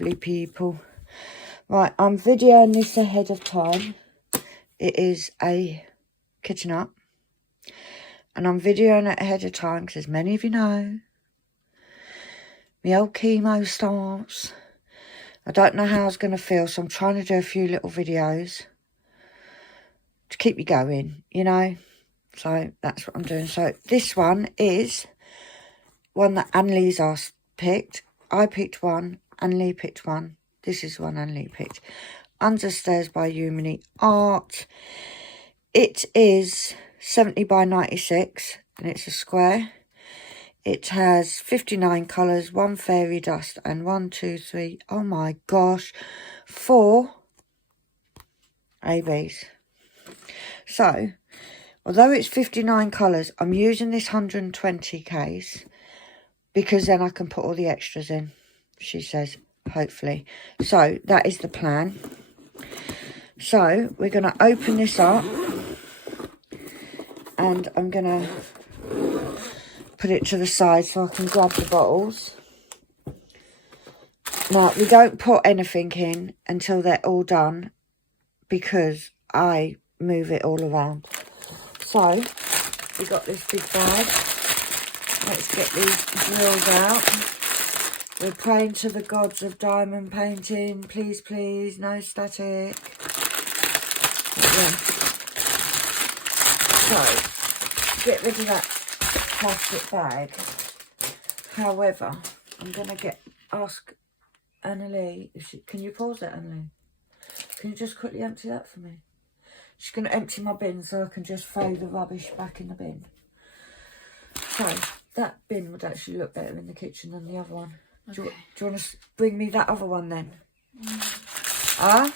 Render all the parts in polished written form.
lovely people. Right, I'm videoing this ahead of time. It is a kitchen up. And I'm videoing it ahead of time because, as many of you know, my old chemo starts. I don't know how I was going to feel, so I'm trying to do a few little videos to keep you going, you know. So that's what I'm doing. So this one is one that Annalise picked. I picked one, Annalise picked one. This is one Annalise picked. Understairs by Humany Art. It is 70 by 96 and it's a square. It has 59 colours, 1 fairy dust and 1, 2, 3, oh my gosh, 4 ABs. So, although it's 59 colours, I'm using this 120 case because then I can put all the extras in, she says, hopefully. So, that is the plan. So, we're going to open this up and I'm going to put it to the side so I can grab the bottles. Now, we don't put anything in until they're all done because I move it all around. So, we got this big bag. Let's get these drills out. We're praying to the gods of diamond painting. Please, please, no static. Yeah. So, get rid of that plastic bag. However, I'm going to ask Annalise, can you pause it, Annalise? Can you just quickly empty that for me? She's going to empty my bin so I can just throw the rubbish back in the bin. So, that bin would actually look better in the kitchen than the other one. Okay. Do you want to bring me that other one then? Ah?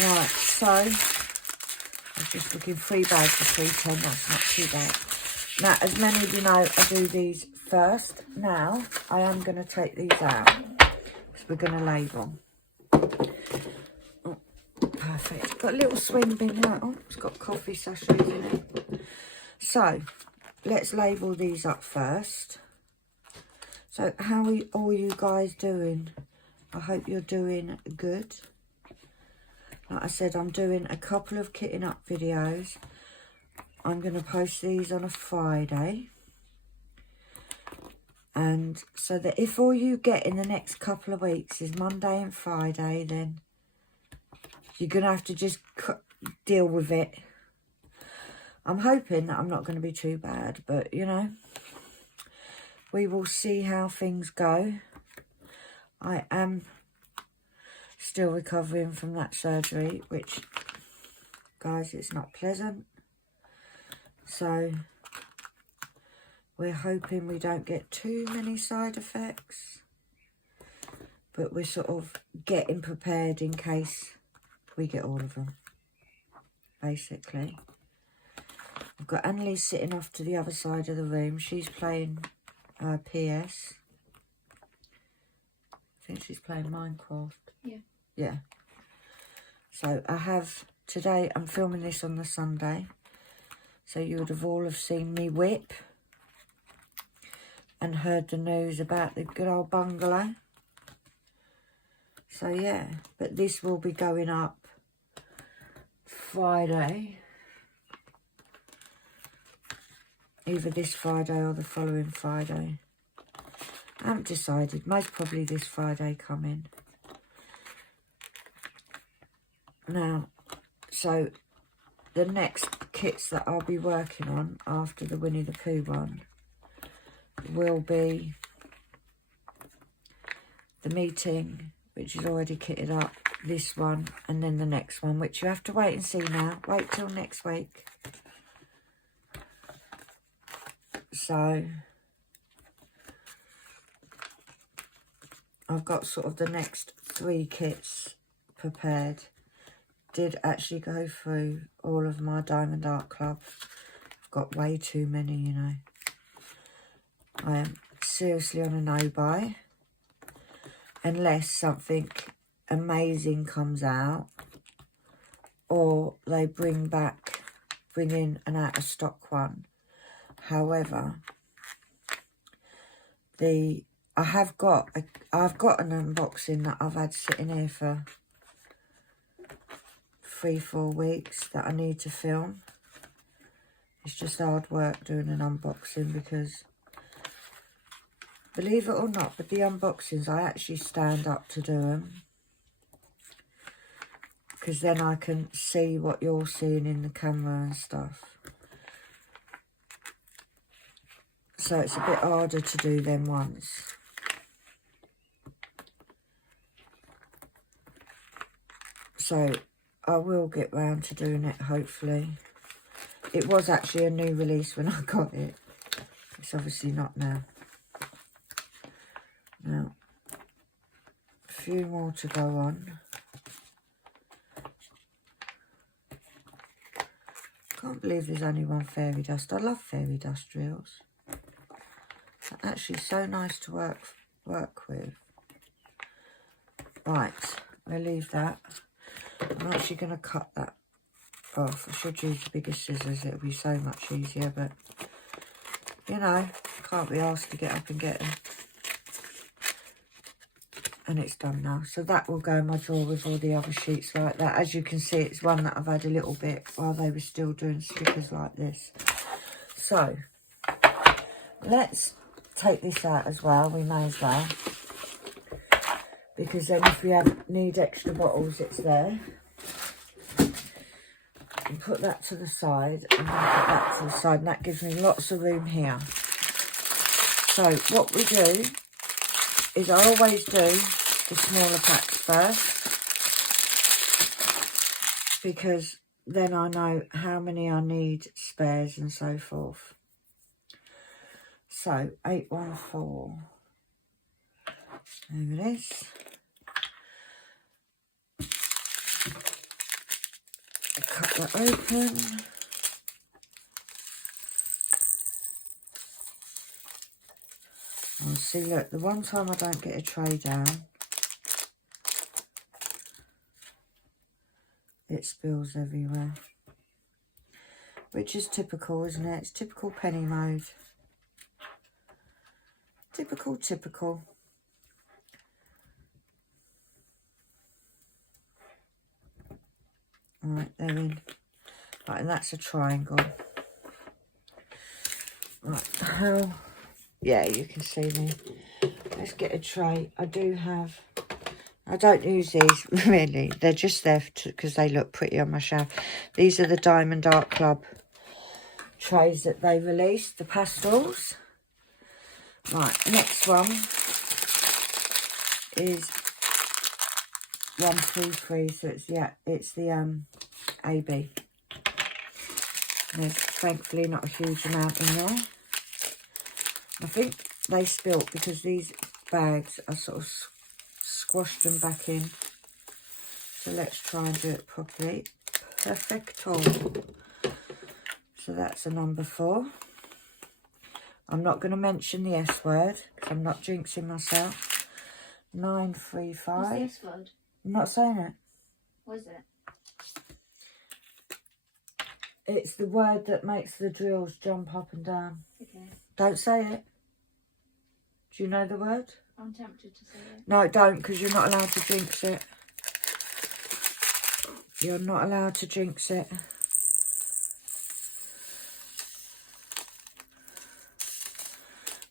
Yeah. Right, so, I'm just looking 3 bags for £3.10, that's not too bad. Now, as many of you know, I do these first. Now, I am going to take these out because we're going to label. Oh, perfect. Got a little swing bin here. Oh, it's got coffee sachets in it. So, let's label these up first. So, how are all you guys doing? I hope you're doing good. Like I said, I'm doing a couple of kitting up videos. I'm going to post these on a Friday. And so that if all you get in the next couple of weeks is Monday and Friday, then you're going to have to just deal with it. I'm hoping that I'm not going to be too bad, but, you know, we will see how things go. I am still recovering from that surgery, which, guys, it's not pleasant. So, we're hoping we don't get too many side effects. But we're sort of getting prepared in case we get all of them, basically. I've got Annalise sitting off to the other side of the room. She's playing PS. I think she's playing Minecraft. Yeah. Yeah. So I have, today I'm filming this on the Sunday. So you would have all seen me whip and heard the news about the good old bungalow. So yeah, but this will be going up Friday. Either this Friday or the following Friday. I haven't decided. Most probably this Friday coming. Now, so the next kits that I'll be working on after the Winnie the Pooh one will be the meeting, which is already kitted up, this one, and then the next one, which you have to wait and see now. Wait till next week. So, I've got sort of the next 3 kits prepared. Did actually go through all of my Diamond Art Club. I've got way too many, you know. I am seriously on a no-buy. Unless something amazing comes out. Or they bring in an out-of-stock one. However, the I've got an unboxing that I've had sitting here for 3-4 weeks that I need to film. It's just hard work doing an unboxing because, believe it or not, with the unboxings I actually stand up to do them, because then I can see what you're seeing in the camera and stuff. So it's a bit harder to do them once. So I will get round to doing it, hopefully. It was actually a new release when I got it. It's obviously not now. Now, a few more to go on. Can't believe there's only one fairy dust. I love fairy dust reels. They're actually so nice to work with. Right, we'll leave that. I'm actually going to cut that off. I should use the bigger scissors. It'll be so much easier, but you know, can't be asked to get up and get them. And it's done now. So that will go in my drawer with all the other sheets like that. As you can see, it's one that I've had a little bit while they were still doing stickers like this. So let's take this out as well. We may as well, because then if we need extra bottles, it's there. And put that to the side, and then put that to the side, and that gives me lots of room here. So what we do is I always do the smaller packs first, because then I know how many I need spares and so forth. So 814, there it is. Cut that open. Oh, see, look, the one time I don't get a tray down, it spills everywhere. Which is typical, isn't it? It's typical penny mode. Typical. Alright, they're in. Right, and that's a triangle. Right, how... Yeah, you can see me. Let's get a tray. I don't use these, really. They're just there because they look pretty on my shelf. These are the Diamond Art Club trays that they released, the pastels. Right, next one is 133, so it's the AB. There's thankfully not a huge amount in there. I think they spilt because these bags are sort of squashed them back in. So let's try and do it properly. Perfecto. So that's a number 4. I'm not going to mention the S word because I'm not jinxing myself. 935. What's the S word? I'm not saying it. What is it? It's the word that makes the drills jump up and down. Okay. Don't say it. Do you know the word? I'm tempted to say it. No, don't, because you're not allowed to jinx it. You're not allowed to jinx it.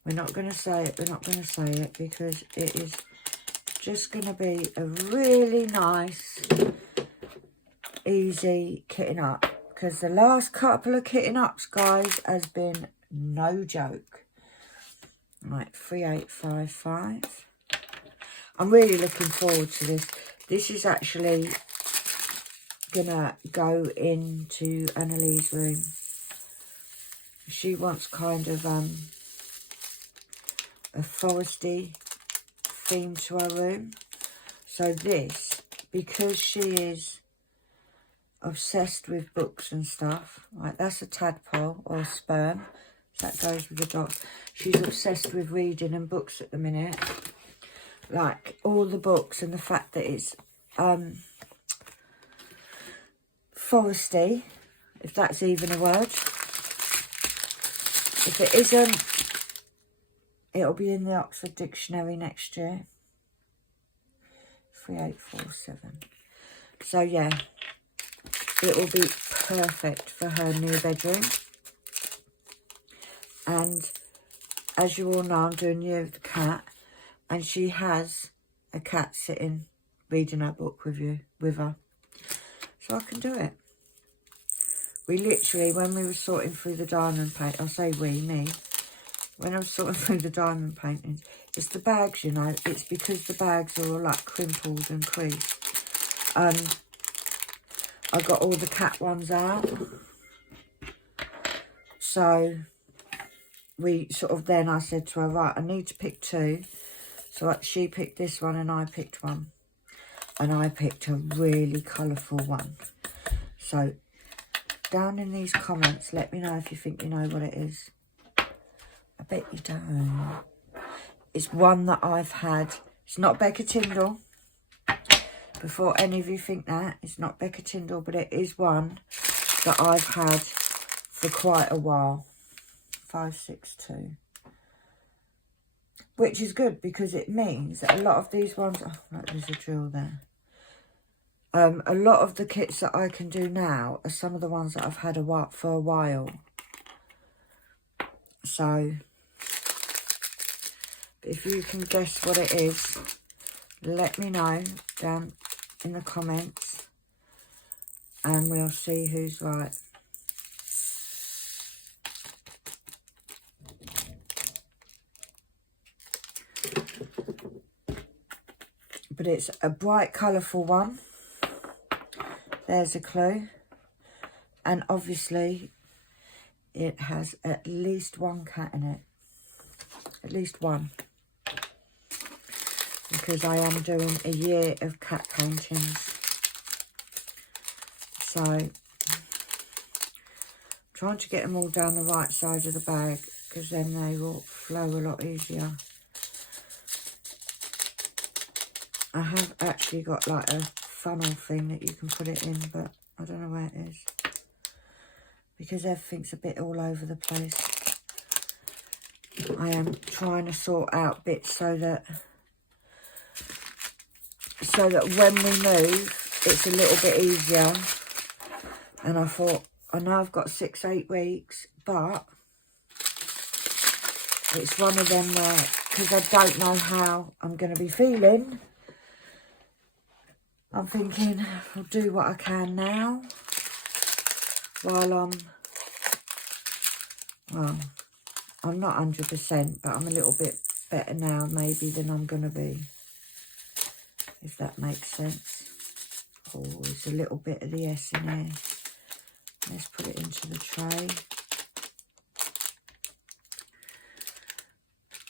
We're not going to say it. We're not going to say it because it is just going to be a really nice, easy kitting up. Because the last couple of kitting ups, guys, has been no joke. Right, 3855. I'm really looking forward to this. This is actually gonna go into Annalie's room. She wants kind of a foresty theme to her room. So this, because she is obsessed with books and stuff, right, that's a tadpole or a sperm. That goes with the dot. She's obsessed with reading and books at the minute. Like all the books, and the fact that it's foresty, if that's even a word. If it isn't, It'll be in the Oxford Dictionary next year. 3847. So yeah, it will be perfect for her new bedroom. And as you all know, I'm doing Year of the Cat, and she has a cat sitting reading her book with her. So I can do it. We literally, when we were sorting through the diamond paint, I say we, me, when I was sorting through the diamond paintings, it's the bags, you know, it's because the bags are all like crimpled and creased. I got all the cat ones out. So we sort of then, I said to her, right, I need to pick two. So she picked this one and I picked one. And I picked a really colourful one. So down in these comments, let me know if you think you know what it is. I bet you don't. It's one that I've had. It's not Becca Tyndall. Before any of you think that, it's not Becca Tyndall, but it is one that I've had for quite a while. 562. Which is good because it means that a lot of these ones... Oh, look, there's a drill there. A lot of the kits that I can do now are some of the ones that I've had for a while. So, if you can guess what it is, let me know down in the comments and we'll see who's right. But it's a bright, colourful one. There's a clue. And obviously, it has at least one cat in it. At least one. Because I am doing a year of cat paintings. So, trying to get them all down the right side of the bag, because then they will flow a lot easier. I have actually got like a funnel thing that you can put it in, but I don't know where it is. Because everything's a bit all over the place. I am trying to sort out bits so that when we move, it's a little bit easier. And I thought, I know I've got 6-8 weeks, but it's one of them where, because I don't know how I'm going to be feeling, I'm thinking I'll do what I can now while I'm not 100%, but I'm a little bit better now maybe than I'm going to be, if that makes sense. Oh, there's a little bit of the S in there. Let's put it into the tray.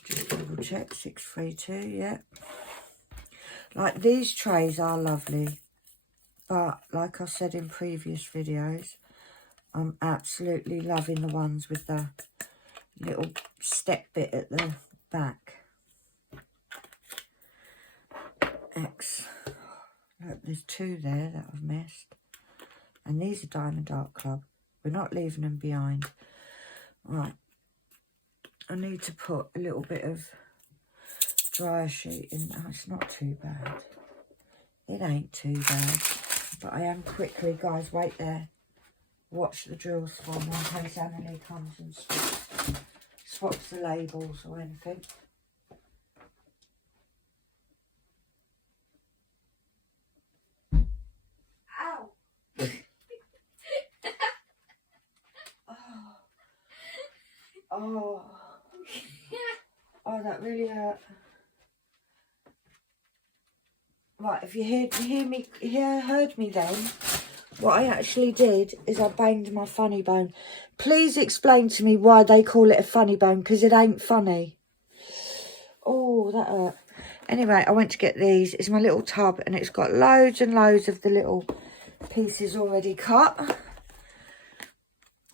Just double check, 632, yeah. Like, these trays are lovely, but like I said in previous videos, I'm absolutely loving the ones with the little step bit at the back. X. Look, there's two there that I've missed. And these are Diamond Art Club. We're not leaving them behind. Right. I need to put a little bit of dryer sheet in. Oh, it's not too bad. It ain't too bad. But I am quickly, guys, wait there. Watch the drills for me in case Annalie comes and swaps the labels or anything. Ow! Oh. Oh, that really hurt. Right, if you heard me then, what I actually did is I banged my funny bone. Please explain to me why they call it a funny bone, because it ain't funny. Oh, that hurt. Anyway, I went to get these. It's my little tub, and it's got loads and loads of the little pieces already cut.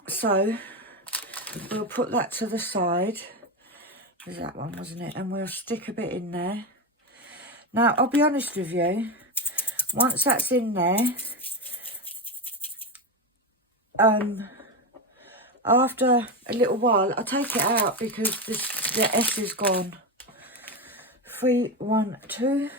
So, we'll put that to the side. There's that one, wasn't it? And we'll stick a bit in there. Now, I'll be honest with you. Once that's in there, after a little while, I take it out because the S is gone. 3, 1, 2.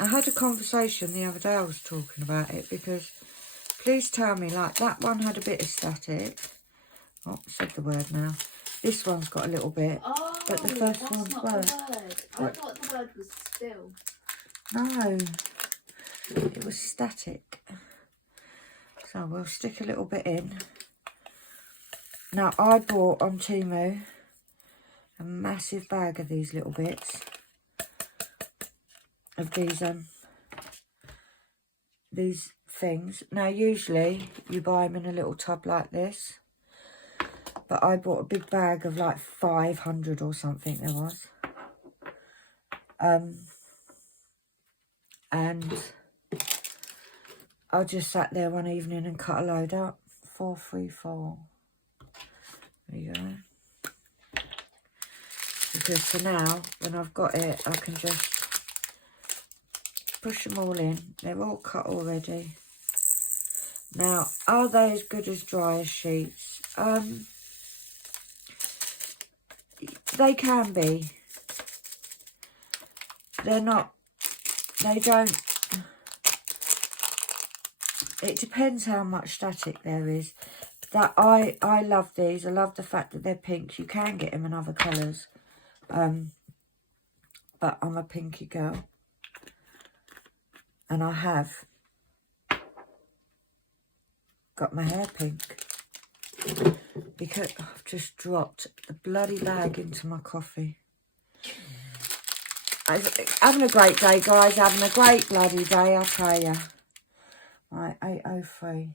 I had a conversation the other day, I was talking about it, because please tell me, like, that one had a bit of static. Oh, I said the word now. This one's got a little bit, but the first that's one's not word. the word. I thought the word was still. No, it was static. So we'll stick a little bit in. Now, I bought on Temu a massive bag of these little bits. Of these things. Now, usually you buy them in a little tub like this. But I bought a big bag of like 500 or something there was. And I just sat there one evening and cut a load up. 4, 3, 4. There you go. Because for now, when I've got it, I can just push them all in. They're all cut already. Now, are they as good as dry sheets? They can be. They're not. They don't. It depends how much static there is. That I love these. I love the fact that they're pinks. You can get them in other colours. But I'm a pinky girl. And I have got my hair pink. Because I've just dropped the bloody bag into my coffee. Having a great day, guys. Having a great bloody day, I tell you. Right, 8:03.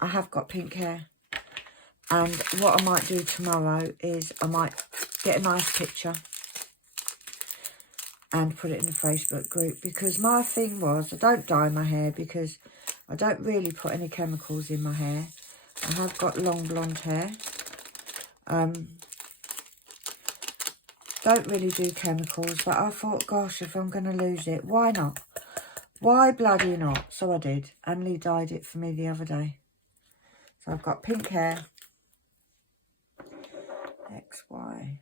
I have got pink hair. And what I might do tomorrow is I might get a nice picture and put it in the Facebook group. Because my thing was, I don't dye my hair because I don't really put any chemicals in my hair. I have got long blonde hair. Don't really do chemicals, but I thought, gosh, if I'm going to lose it, why not? Why bloody not? So I did. Emily dyed it for me the other day. So I've got pink hair. XY.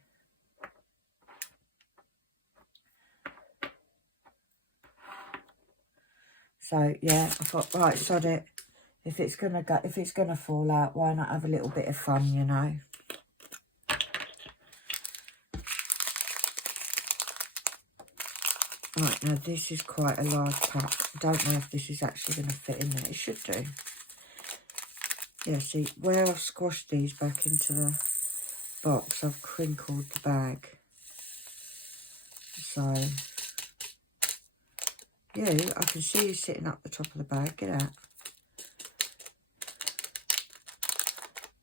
So yeah, I thought, right, sod it. If it's gonna fall out, why not have a little bit of fun, you know? Right, now this is quite a large pack. I don't know if this is actually going to fit in there. It should do. Yeah, see, where I've squashed these back into the box, I've crinkled the bag. So, I can see you sitting up the top of the bag. Get out.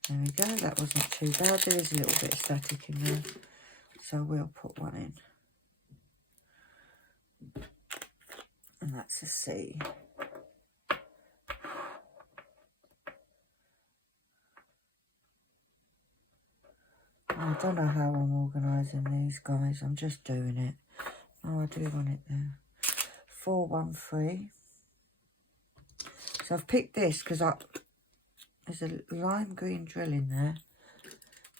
There we go. That wasn't too bad. There is a little bit of static in there. So we'll put one in. And that's a C. I don't know how I'm organising these, guys. I'm just doing it. Oh, I do want it there. 413. So I've picked this because there's a lime green drill in there.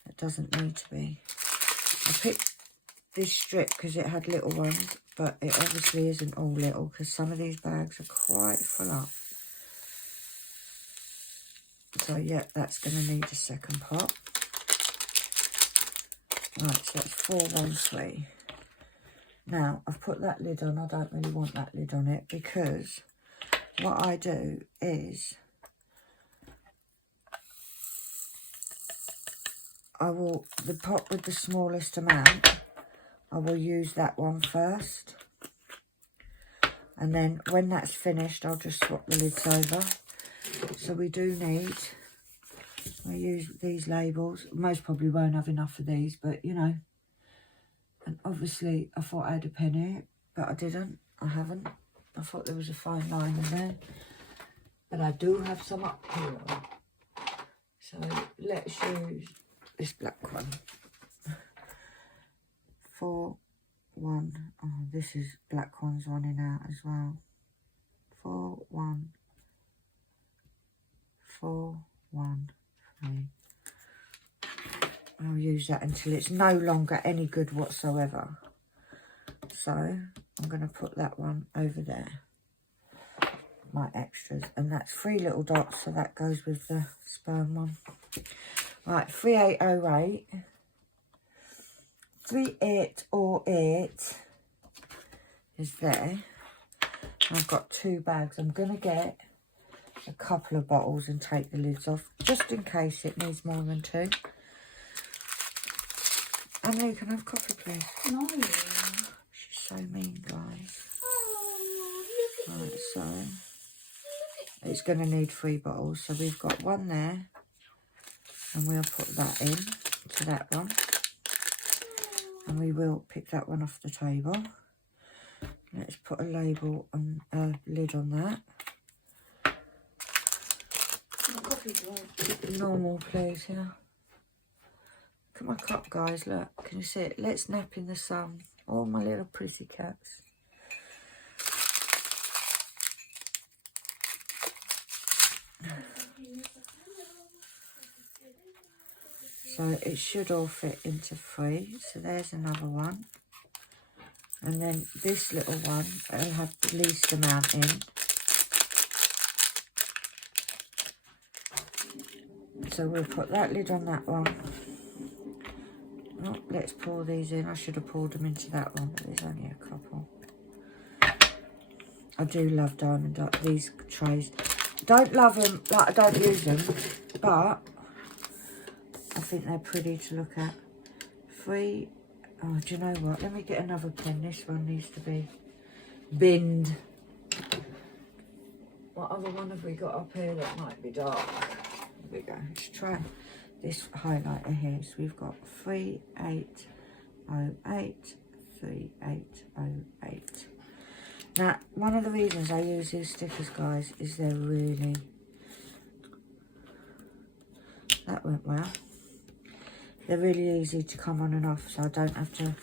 It doesn't need to be. I picked this strip because it had little ones, but it obviously isn't all little because some of these bags are quite full up. So yeah, that's going to need a second pot. Right, so that's 413. Now, I've put that lid on. I don't really want that lid on it because what I do is the pot with the smallest amount, I will use that one first. And then when that's finished, I'll just swap the lids over. So we do need, I use these labels. Most probably won't have enough of these, but you know. And obviously I thought I had a penny, but I didn't. I haven't. I thought there was a fine line in there. But I do have some up here. So let's use this black one. 4, 1. Oh, this is black one's running out as well. 4, 1, 4, 1, 3. I'll use that until it's no longer any good whatsoever. So I'm going to put that one over there, my extras, and that's 3 little dots, so that goes with the sperm one. Right, 3808, 3808 is there. I've got 2 bags. I'm going to get a couple of bottles and take the lids off, just in case it needs more than 2. Emily, can I have coffee, please? No. She's so mean, guys. Oh, Right, so it's going to need 3 bottles. So we've got 1 there, and we'll put that in to that one. And we will pick that one off the table. Let's put a label on a lid on that. Normal, please, yeah. Look at my cup, guys, look. Can you see it? Let's nap in the sun. All my little pretty cats. So it should all fit into 3. So there's another one. And then this little one, it'll have the least amount in. So we'll put that lid on that one. Oh, let's pour these in. I should have poured them into that one, but there's only a couple. I do love diamond up these trays. Don't love them, like I don't use them, but I think they're pretty to look at. 3. Oh, do you know what? Let me get another pen. This one needs to be binned. What other one have we got up here that might be dark? Here we go. Let's try this highlighter here. So we've got 3808, 3808. Now, one of the reasons I use these stickers, guys, is they're really... That went well. They're really easy to come on and off, so I don't have to...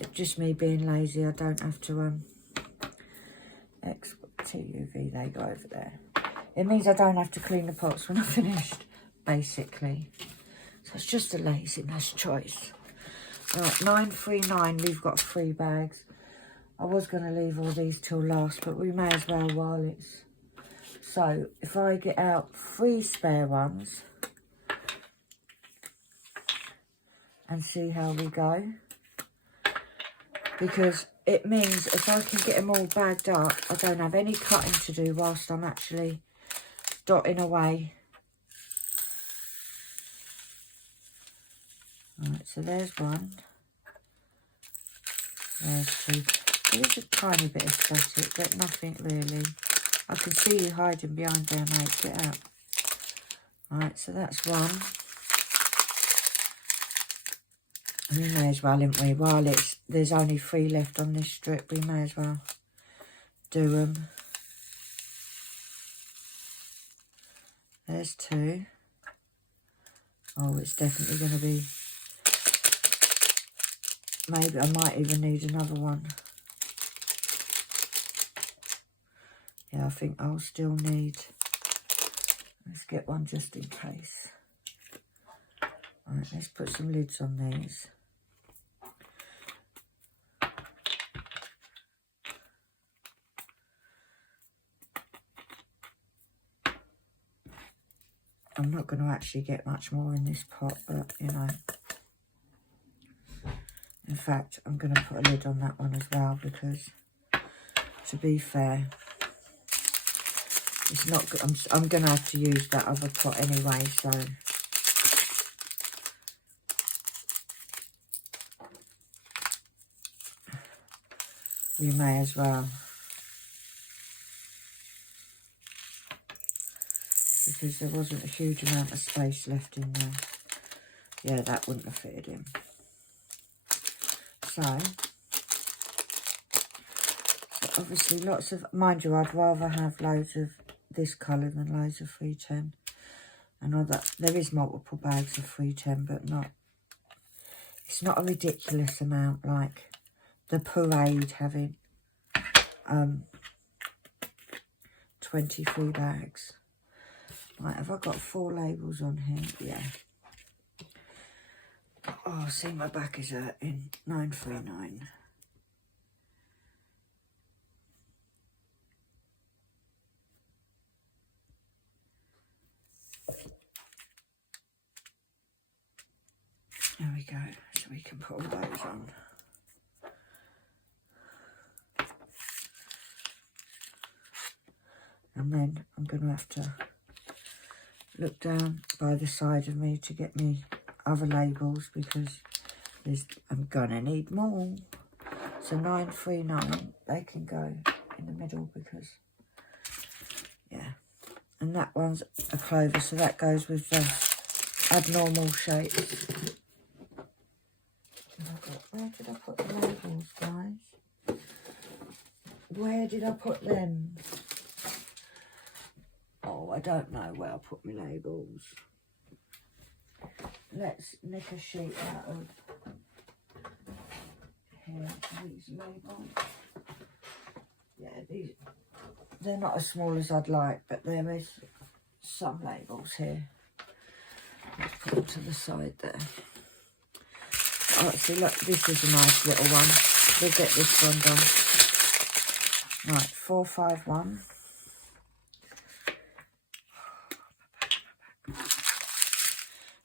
It's just me being lazy. I don't have to... TUV, they go over there. It means I don't have to clean the pots when I'm finished, basically. So it's just a laziness choice. Right, 939, we've got 3 bags. I was going to leave all these till last, but we may as well while it's... So, if I get out 3 spare ones and see how we go. Because it means if I can get them all bagged up, I don't have any cutting to do whilst I'm actually dotting away. Right, so there's 1. There's 2. There's a tiny bit of static, but nothing really. I can see you hiding behind there, mate. Get out. Right, so that's 1. We may as well, haven't we? While there's only 3 left on this strip, we may as well do them. There's 2. Oh, it's definitely going to be... Maybe I might even need another one. Yeah, I think I'll still need... Let's get one just in case. Right, let's put some lids on these. I'm not going to actually get much more in this pot, but, you know. In fact, I'm going to put a lid on that one as well, because, to be fair, it's not good. I'm going to have to use that other pot anyway, so... We may as well. Because there wasn't a huge amount of space left in there. Yeah, that wouldn't have fitted in. So obviously lots of, mind you, I'd rather have loads of this colour than loads of 310. I know that there is multiple bags of 310, but not, it's not a ridiculous amount like the parade having 23 bags. Right, have I got 4 labels on here? Yeah. Oh, see, my back is hurting. 939. There we go, so we can put all those on. And then I'm going to have to look down by the side of me to get me other labels because I'm going to need more. So 939, they can go in the middle because, yeah. And that one's a clover, so that goes with the abnormal shapes. Where did I put the labels, guys? Where did I put them? Oh, I don't know where I put my labels. Let's nick a sheet out of here. These labels. Yeah, they're not as small as I'd like, but there is some labels here. Let's put them to the side there. Oh, see, look, this is a nice little one. We'll get this one done. Right, 451.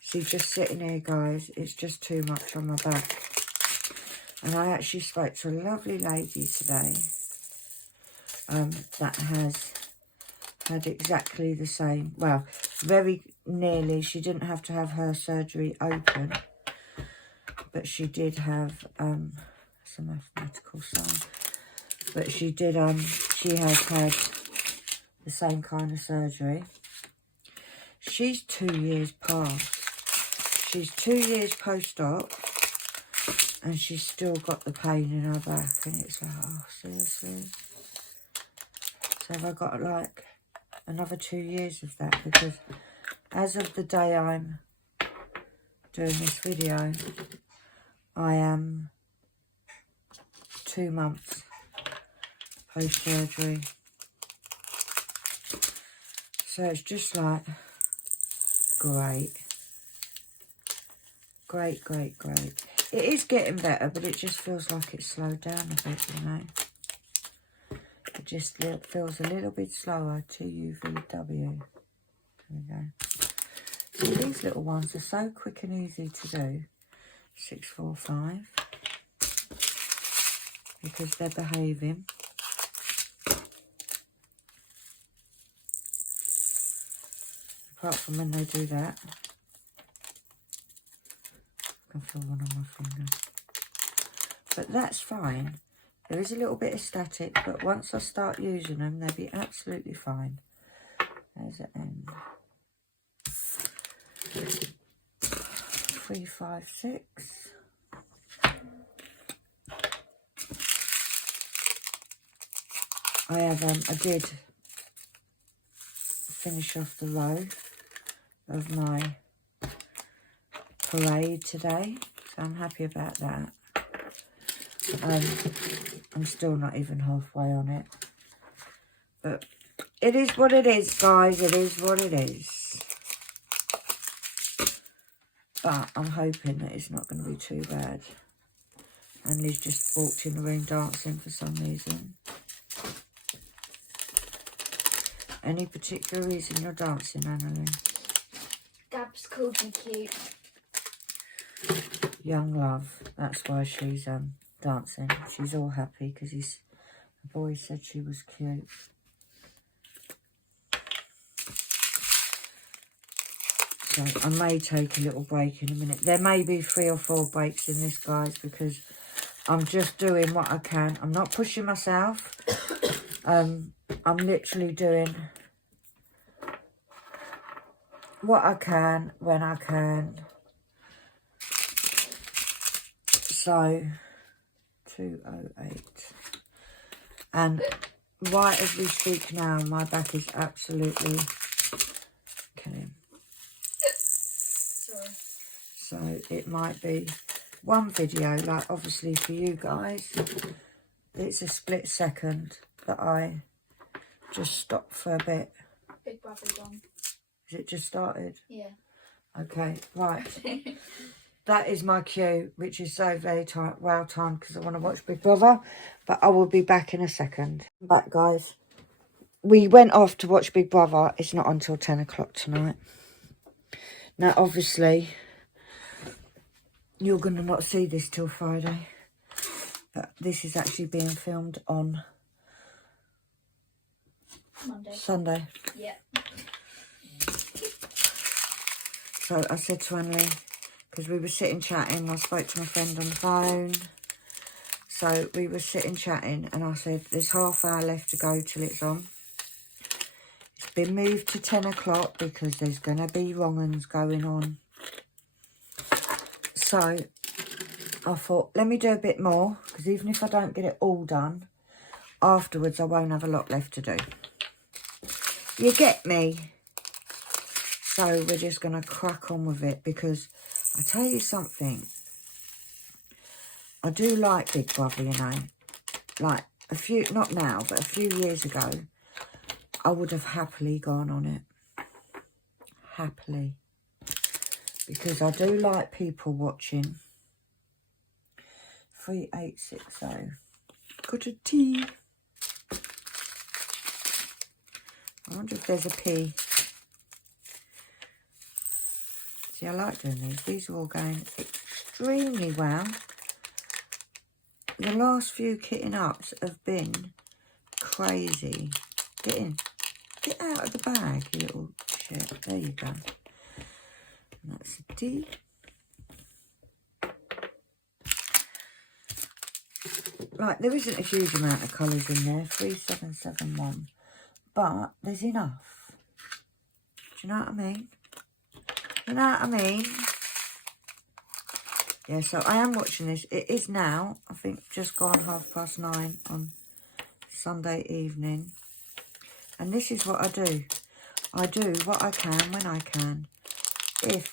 See, just sitting here, guys, it's just too much on my back. And I actually spoke to a lovely lady today that has had exactly the same, well, very nearly. She didn't have to have her surgery open, but she did have, it's a mathematical sign, but she did, she has had the same kind of surgery. She's 2 years past. She's 2 years post-op, and she's still got the pain in her back, and it's like, oh, seriously? So have I got, like, another 2 years of that? Because as of the day I'm doing this video, I am 2 months post-surgery. So it's just like, great. Great, great, great. It is getting better, but it just feels like it's slowed down a bit, you know. It just feels a little bit slower. TUVW. There we go. So these little ones are so quick and easy to do. 645. Because they're behaving. Apart from when they do that. I can feel one on my finger. But that's fine. There is a little bit of static, but once I start using them, they'll be absolutely fine. There's an end. 356. I did finish off the row of my parade today, so I'm happy about that. I'm still not even halfway on it, but it is what it is, guys. It is what it is. But I'm hoping that it's not going to be too bad. And Liz just walked in the room dancing for some reason. Any particular reason you're dancing, Annalyn? Gab's called me cute. Young love. That's why she's dancing. She's all happy because the boy said she was cute. So I may take a little break in a minute. There may be 3 or 4 breaks in this, guys, because I'm just doing what I can. I'm not pushing myself. I'm literally doing what I can when I can. So 208. And right as we speak now, my back is absolutely killing. Sorry. So it might be one video, like obviously for you guys, it's a split second that I just stopped for a bit. Big Brother's on. Has it just started? Yeah. Okay, right. That is my cue, which is so very well timed because I want to watch Big Brother. But I will be back in a second. I'm back, guys. We went off to watch Big Brother. It's not until 10 o'clock tonight. Now, obviously, you're going to not see this till Friday. But this is actually being filmed on Monday. Sunday. Yeah. So I said to Annie, because we were sitting chatting, I spoke to my friend on the phone. So we were sitting chatting and I said, there's half hour left to go till it's on. It's been moved to 10 o'clock because there's going to be wrong-uns going on. So I thought, let me do a bit more, because even if I don't get it all done, afterwards I won't have a lot left to do. You get me? So we're just going to crack on with it, because I tell you something, I do like Big Brother, you know. Like a few, not now, but a few years ago, I would have happily gone on it. Happily. Because I do like people watching. 3860. Got a T. I wonder if there's a P. See, I like doing these. These are all going extremely well. The last few kitting ups have been crazy. Get in. Get out of the bag, you little shit. There you go. And that's a D. Right, there isn't a huge amount of colours in there. 3771. But there's enough. Do you know what I mean? You know what I mean? Yeah, so I am watching this. It is now, I think, just gone 9:30 on Sunday evening. And this is what I do. I do what I can when I can. If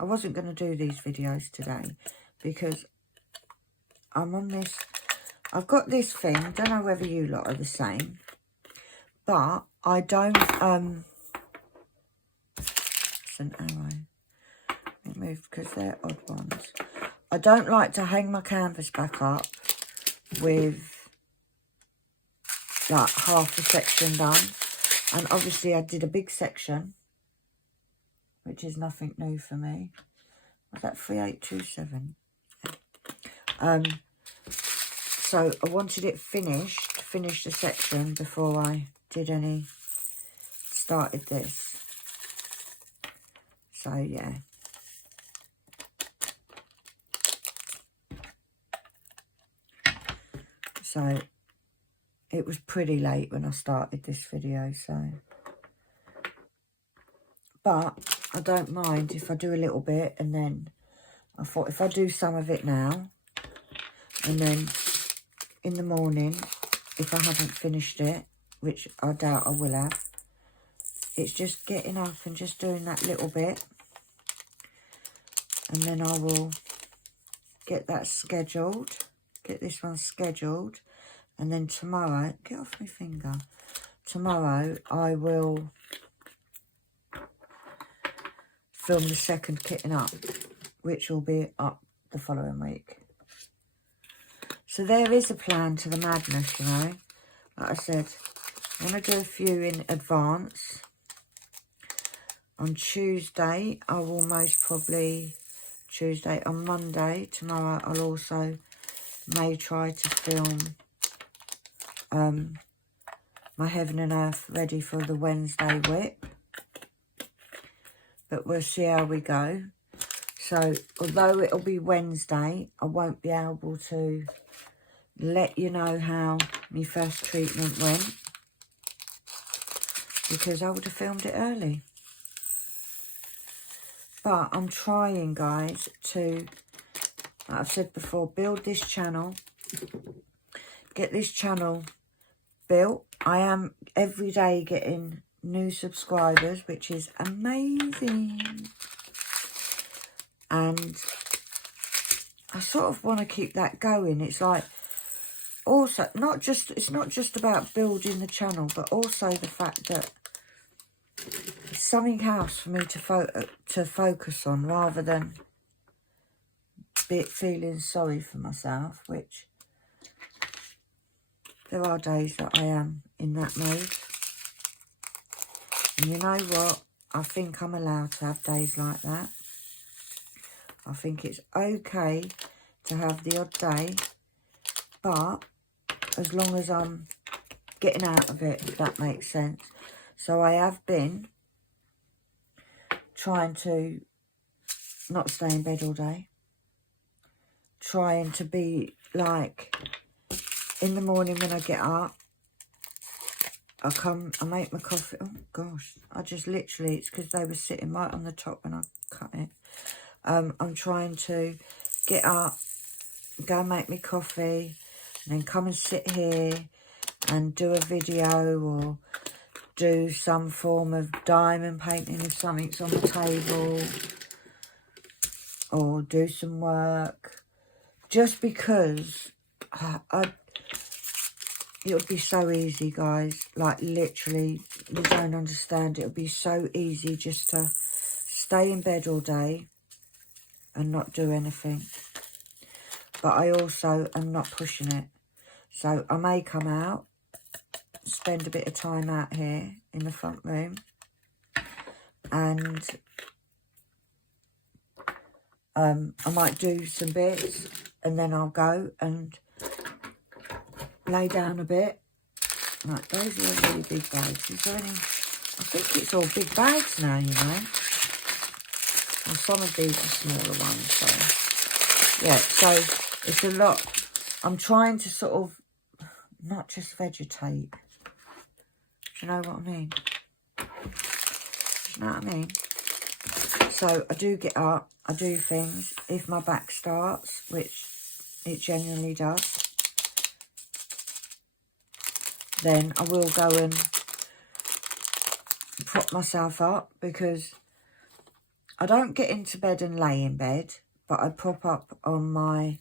I wasn't going to do these videos today, because I'm on this, I've got this thing, don't know whether you lot are the same, but I don't, it's an arrow. It moved because they're odd ones. I don't like to hang my canvas back up with like half a section done. And obviously I did a big section, which is nothing new for me. Was that 3827? So I wanted it finished, finish the section before I did any, started this. So yeah. So it was pretty late when I started this video, so. But I don't mind if I do a little bit, and then I thought if I do some of it now, and then in the morning, if I haven't finished it, which I doubt I will have, it's just getting up and just doing that little bit. And then I will get that scheduled, get this one scheduled. And then tomorrow, get off my finger. Tomorrow I will film the second kitting up, which will be up the following week. So there is a plan to the madness, you know. Like I said, I want to do a few in advance. On Tuesday, I will most probably, on Monday, tomorrow, I'll also may try to film my Heaven and Earth ready for the Wednesday whip. But we'll see how we go. So, although it'll be Wednesday, I won't be able to let you know how my first treatment went, because I would have filmed it early. But I'm trying, guys, to, like I've said before, build this channel, get this channel built. I am every day getting new subscribers, which is amazing. And I sort of want to keep that going. It's like, also, it's not just about building the channel, but also the fact that it's something else for me to focus on, rather than feeling sorry for myself, which there are days that I am in that mode. And you know what? I think I'm allowed to have days like that. I think it's okay to have the odd day, but as long as I'm getting out of it, if that makes sense. So I have been trying to not stay in bed all day. Trying to be like, in the morning when I get up, I make my coffee. Oh gosh, I just literally, it's because they were sitting right on the top when I cut it. I'm trying to get up, go and make me coffee, and then come and sit here and do a video or do some form of diamond painting if something's on the table, or do some work, just because it would be so easy, guys. Like, literally, you don't understand. It would be so easy just to stay in bed all day and not do anything. But I also am not pushing it. So I may come out, spend a bit of time out here in the front room, and I might do some bits, and then I'll go and lay down a bit. Right, those are really big bags. Is there any? I think it's all big bags now, you know. And some of these are smaller ones, so yeah. So it's a lot. I'm trying to sort of not just vegetate. Do you know what I mean? Do you know what I mean? So I do get up, I do things. If my back starts, which it generally does, then I will go and prop myself up, because I don't get into bed and lay in bed, but I prop up on my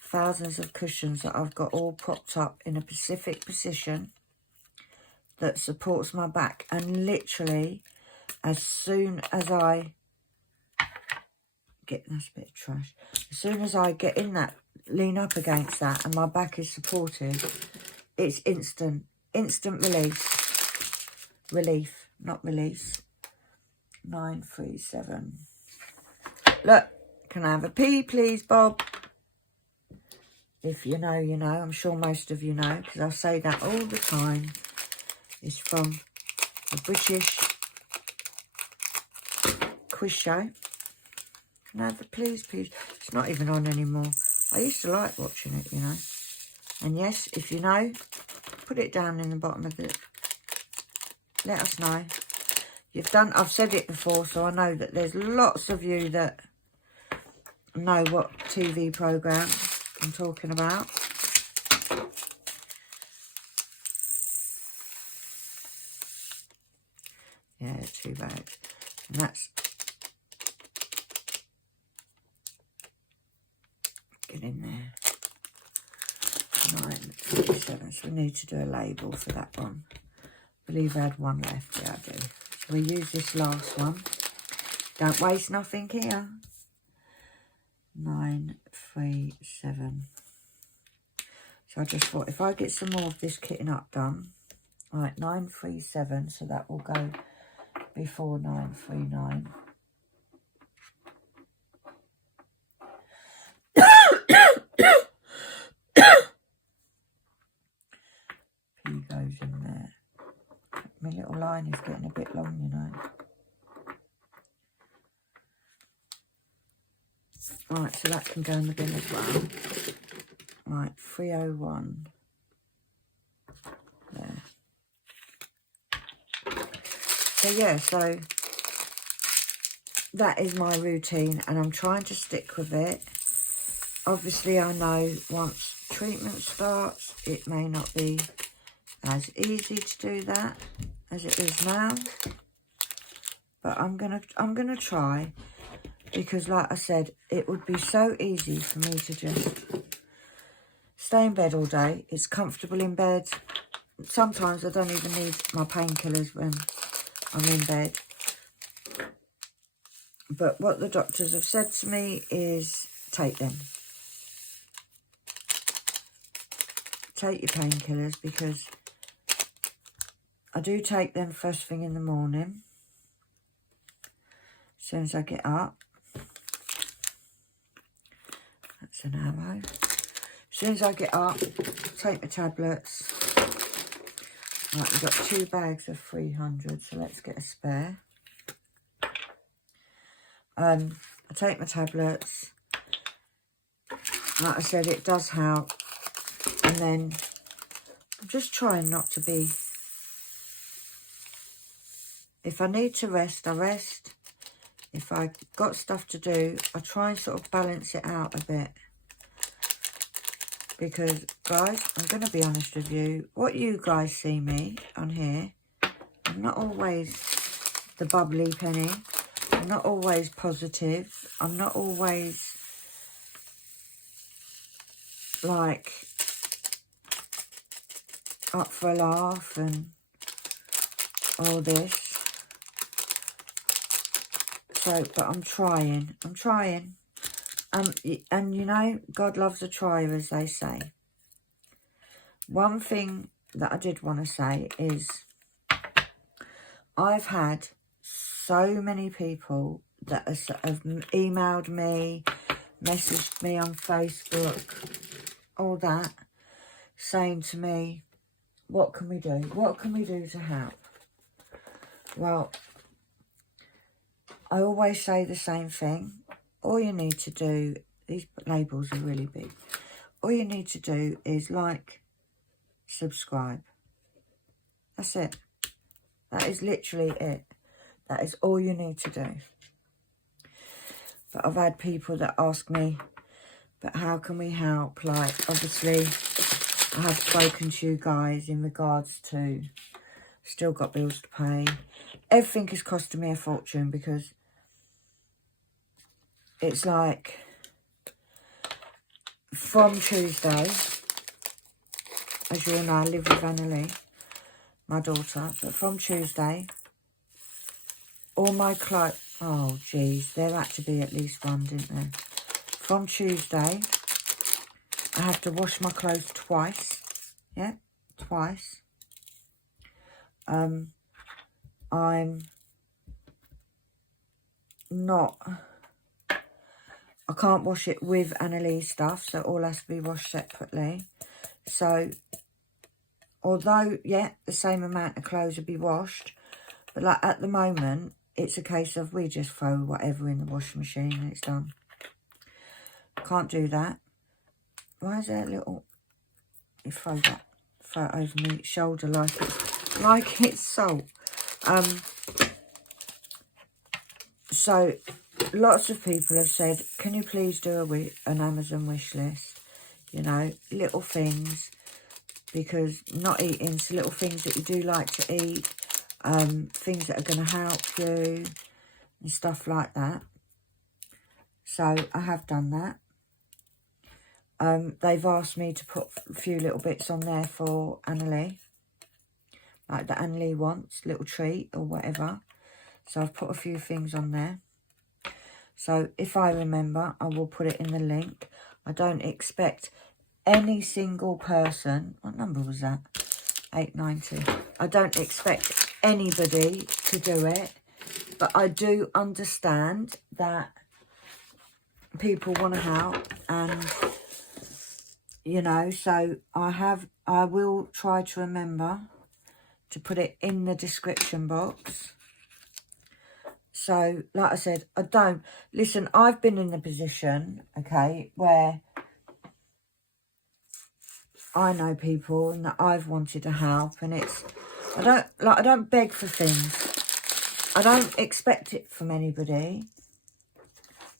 thousands of cushions that I've got all propped up in a specific position that supports my back. And literally, as soon as I get, that's a bit of trash, as soon as I get in that, lean up against that, and my back is supported, it's instant relief, not release. 937. Look, can I have a pee, please, Bob? If you know, you know. I'm sure most of you know, because I say that all the time. It's from the British quiz show. Can I have a please, please? It's not even on anymore. I used to like watching it, you know. And yes, if you know, put it down in the bottom of it. Let us know. I've said it before, so I know that there's lots of you that know what TV programme I'm talking about. Yeah, 2 bags. And that's, get in there. 937. So we need to do a label for that one. I believe I had one left. Yeah, I do. So we use this last one. Don't waste nothing here. 937. So I just thought, if I get some more of this kitting up done. Right, 937. So that will go before 939. P goes in there. My little line is getting a bit long, you know. Right, so that can go in the bin as well. Right, 301. There. So yeah, so that is my routine, and I'm trying to stick with it. Obviously, I know once treatment starts, it may not be as easy to do that as it is now, but I'm gonna try. Because like I said, it would be so easy for me to just stay in bed all day. It's comfortable in bed. Sometimes I don't even need my painkillers when I'm in bed. But what the doctors have said to me is take them. Take your painkillers, because I do take them first thing in the morning. As soon as I get up. That's an arrow. As soon as I get up, take my tablets. Right, we've got 2 bags of 300, so let's get a spare. I take my tablets. Like I said, it does help. And then I'm just trying not to be... If I need to rest, I rest. If I got stuff to do, I try and sort of balance it out a bit. Because, guys, I'm going to be honest with you. What you guys see me on here, I'm not always the bubbly penny. I'm not always positive. I'm not always, like, up for a laugh and all this. So, but I'm trying. I'm trying. And you know, God loves a trier, as they say. One thing that I did want to say is I've had so many people that have emailed me, messaged me on Facebook, all that, saying to me, what can we do? What can we do to help? Well, I always say the same thing. All you need to do, these labels are really big. All you need to do is like, subscribe. That's it. That is literally it. That is all you need to do. But I've had people that ask me, but how can we help? Like, obviously, I have spoken to you guys in regards to still got bills to pay. Everything is costing me a fortune, because it's like from Tuesday, as you all know, I live with Annalie, my daughter, but from Tuesday, all my clothes, oh geez, there had to be at least one, didn't there? From Tuesday, I have to wash my clothes twice, yeah, twice. I'm not, I can't wash it with Annalie's stuff, so it all has to be washed separately. So, although, yeah, the same amount of clothes will be washed, but like at the moment, it's a case of we just throw whatever in the washing machine and it's done. Can't do that. Why is there a little, you throw it over my shoulder like it's salt. So, lots of people have said, can you please do an Amazon wish list? You know, little things, because not eating's little things that you do like to eat, things that are going to help you and stuff like that. So, I have done that. They've asked me to put a few little bits on there for Annalie, like that Annalie wants, little treat or whatever. So I've put a few things on there. So if I remember, I will put it in the link. I don't expect any single person, what number was that? 890. I don't expect anybody to do it, but I do understand that people want to help, and you know, so I will try to remember to put it in the description box. So, like I said, listen, I've been in the position, okay, where I know people and that I've wanted to help, and I don't beg for things. I don't expect it from anybody,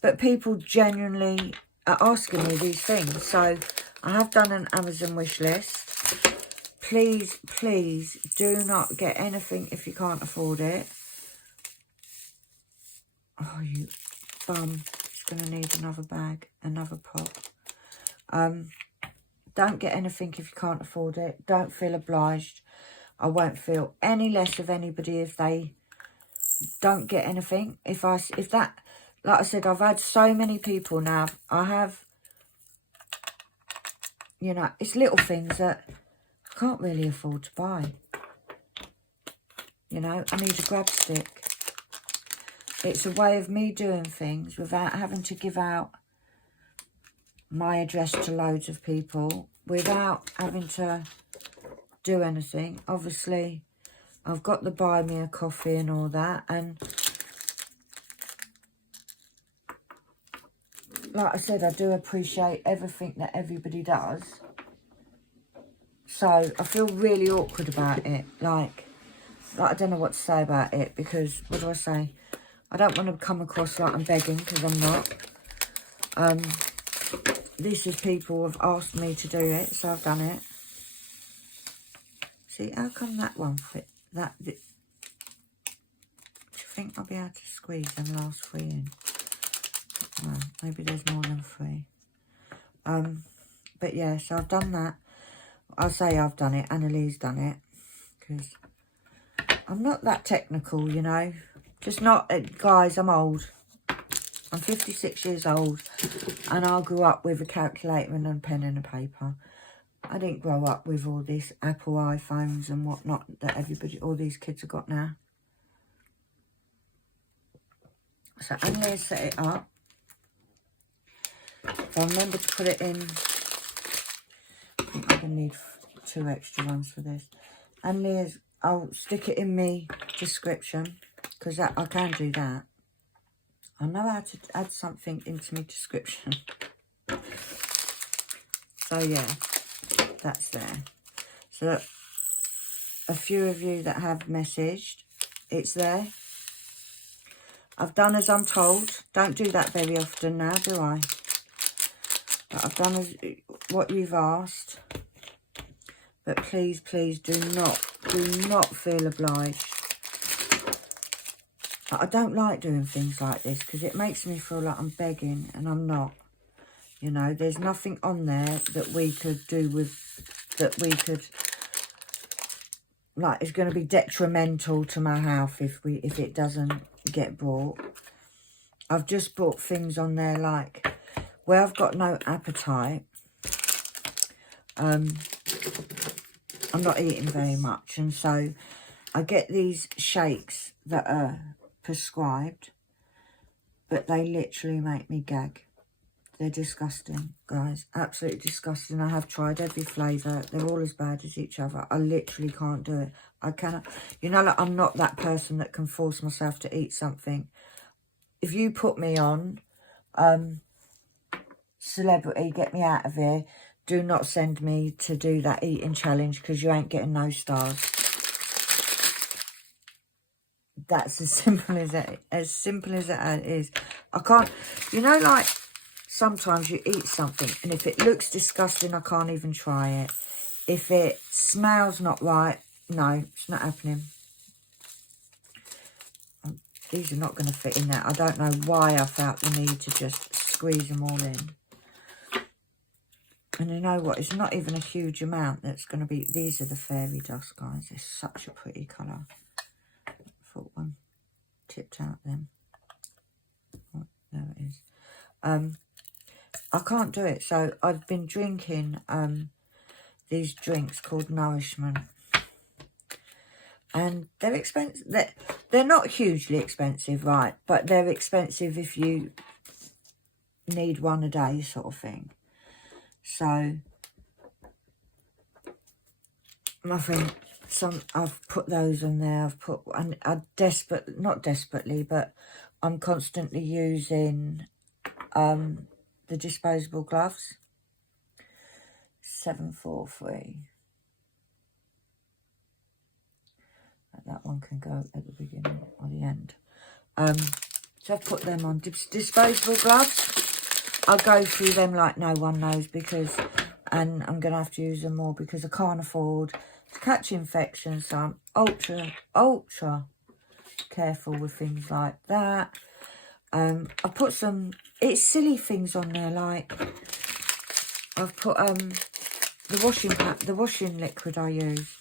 but people genuinely are asking me these things. So, I have done an Amazon wish list. Please, please do not get anything if you can't afford it. Oh, bum is going to need another bag, another pot. Don't get anything if you can't afford it. Don't feel obliged. I won't feel any less of anybody if they don't get anything. If that, like I said, I've had so many people now. I have, you know, it's little things that I can't really afford to buy. You know, I need a grab stick. It's a way of me doing things without having to give out my address to loads of people, without having to do anything. Obviously, I've got the buy me a coffee and all that, and like I said, I do appreciate everything that everybody does. So I feel really awkward about it. Like I don't know what to say about it, because what do I say? I don't want to come across like I'm begging, because I'm not. This is people have asked me to do it, so I've done it. See, how come that one fit? Do you think I'll be able to squeeze them last 3 in? No, maybe there's more than 3. But yeah, so I've done that. I'll say I've done it. Annalie's done it, because I'm not that technical, you know. Just not, guys, I'm old. I'm 56 years old, and I grew up with a calculator and a pen and a paper. I didn't grow up with all this Apple iPhones and whatnot that all these kids have got now. So Annie set it up. If I remember to put it in, I think I'm going to need 2 extra ones for this. And I'll stick it in me description, because I can do that. I know how to add something into my description. So yeah, that's there. So a few of you that have messaged, it's there. I've done as I'm told. Don't do that very often now, do I? But I've done what you've asked. But please, please do not feel obliged. I don't like doing things like this, because it makes me feel like I'm begging, and I'm not. You know, there's nothing on there that we could do like, it's going to be detrimental to my health if it doesn't get bought. I've just bought things on there like, where I've got no appetite, I'm not eating very much, and so I get these shakes that are prescribed, but they literally make me gag. They're disgusting, guys. Absolutely disgusting. I have tried every flavour. They're all as bad as each other. I literally can't do it. I cannot. You know, like, I'm not that person that can force myself to eat something. If you put me on Celebrity, get me out of here. Do not send me to do that eating challenge, because you ain't getting no stars. That's as simple as it is. I can't, you know, like, sometimes you eat something and if it looks disgusting, I can't even try it. If it smells not right, no, it's not happening. These are not going to fit in there. I don't know why I felt the need to just squeeze them all in. And you know what? It's not even a huge amount that's going to be... These are the fairy dust, guys. They're such a pretty colour. I thought one tipped out then. Oh, there it is. I can't do it. So I've been drinking these drinks called Nourishment. And they're expensive. They're not hugely expensive, right? But they're expensive if you need one a day sort of thing. So I've put those on there. And not desperately, but I'm constantly using the disposable gloves. 743. That one can go at the beginning or the end. So I've put them on. Disposable gloves, I'll go through them like no one knows, and I'm going to have to use them more because I can't afford to catch infections. So I'm ultra careful with things like that. I put some, it's silly things on there, like I've put the washing liquid I use,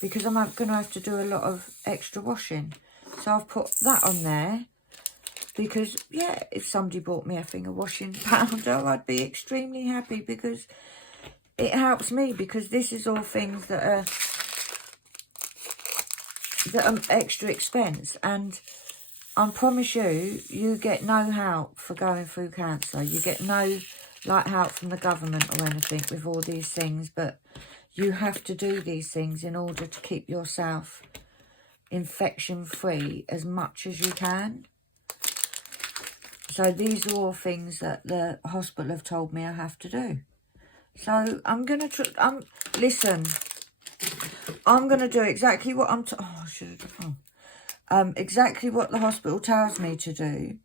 because I'm going to have to do a lot of extra washing. So I've put that on there because, yeah, if somebody bought me a finger washing powder, I'd be extremely happy, because it helps me, because this is all things that are extra expense, and I promise you, you get no help for going through cancer. You get no help from the government or anything with all these things, but you have to do these things in order to keep yourself infection free as much as you can. So these are all things that the hospital have told me I have to do. So I'm going to listen, I'm going to do exactly what I should have exactly what the hospital tells me to do,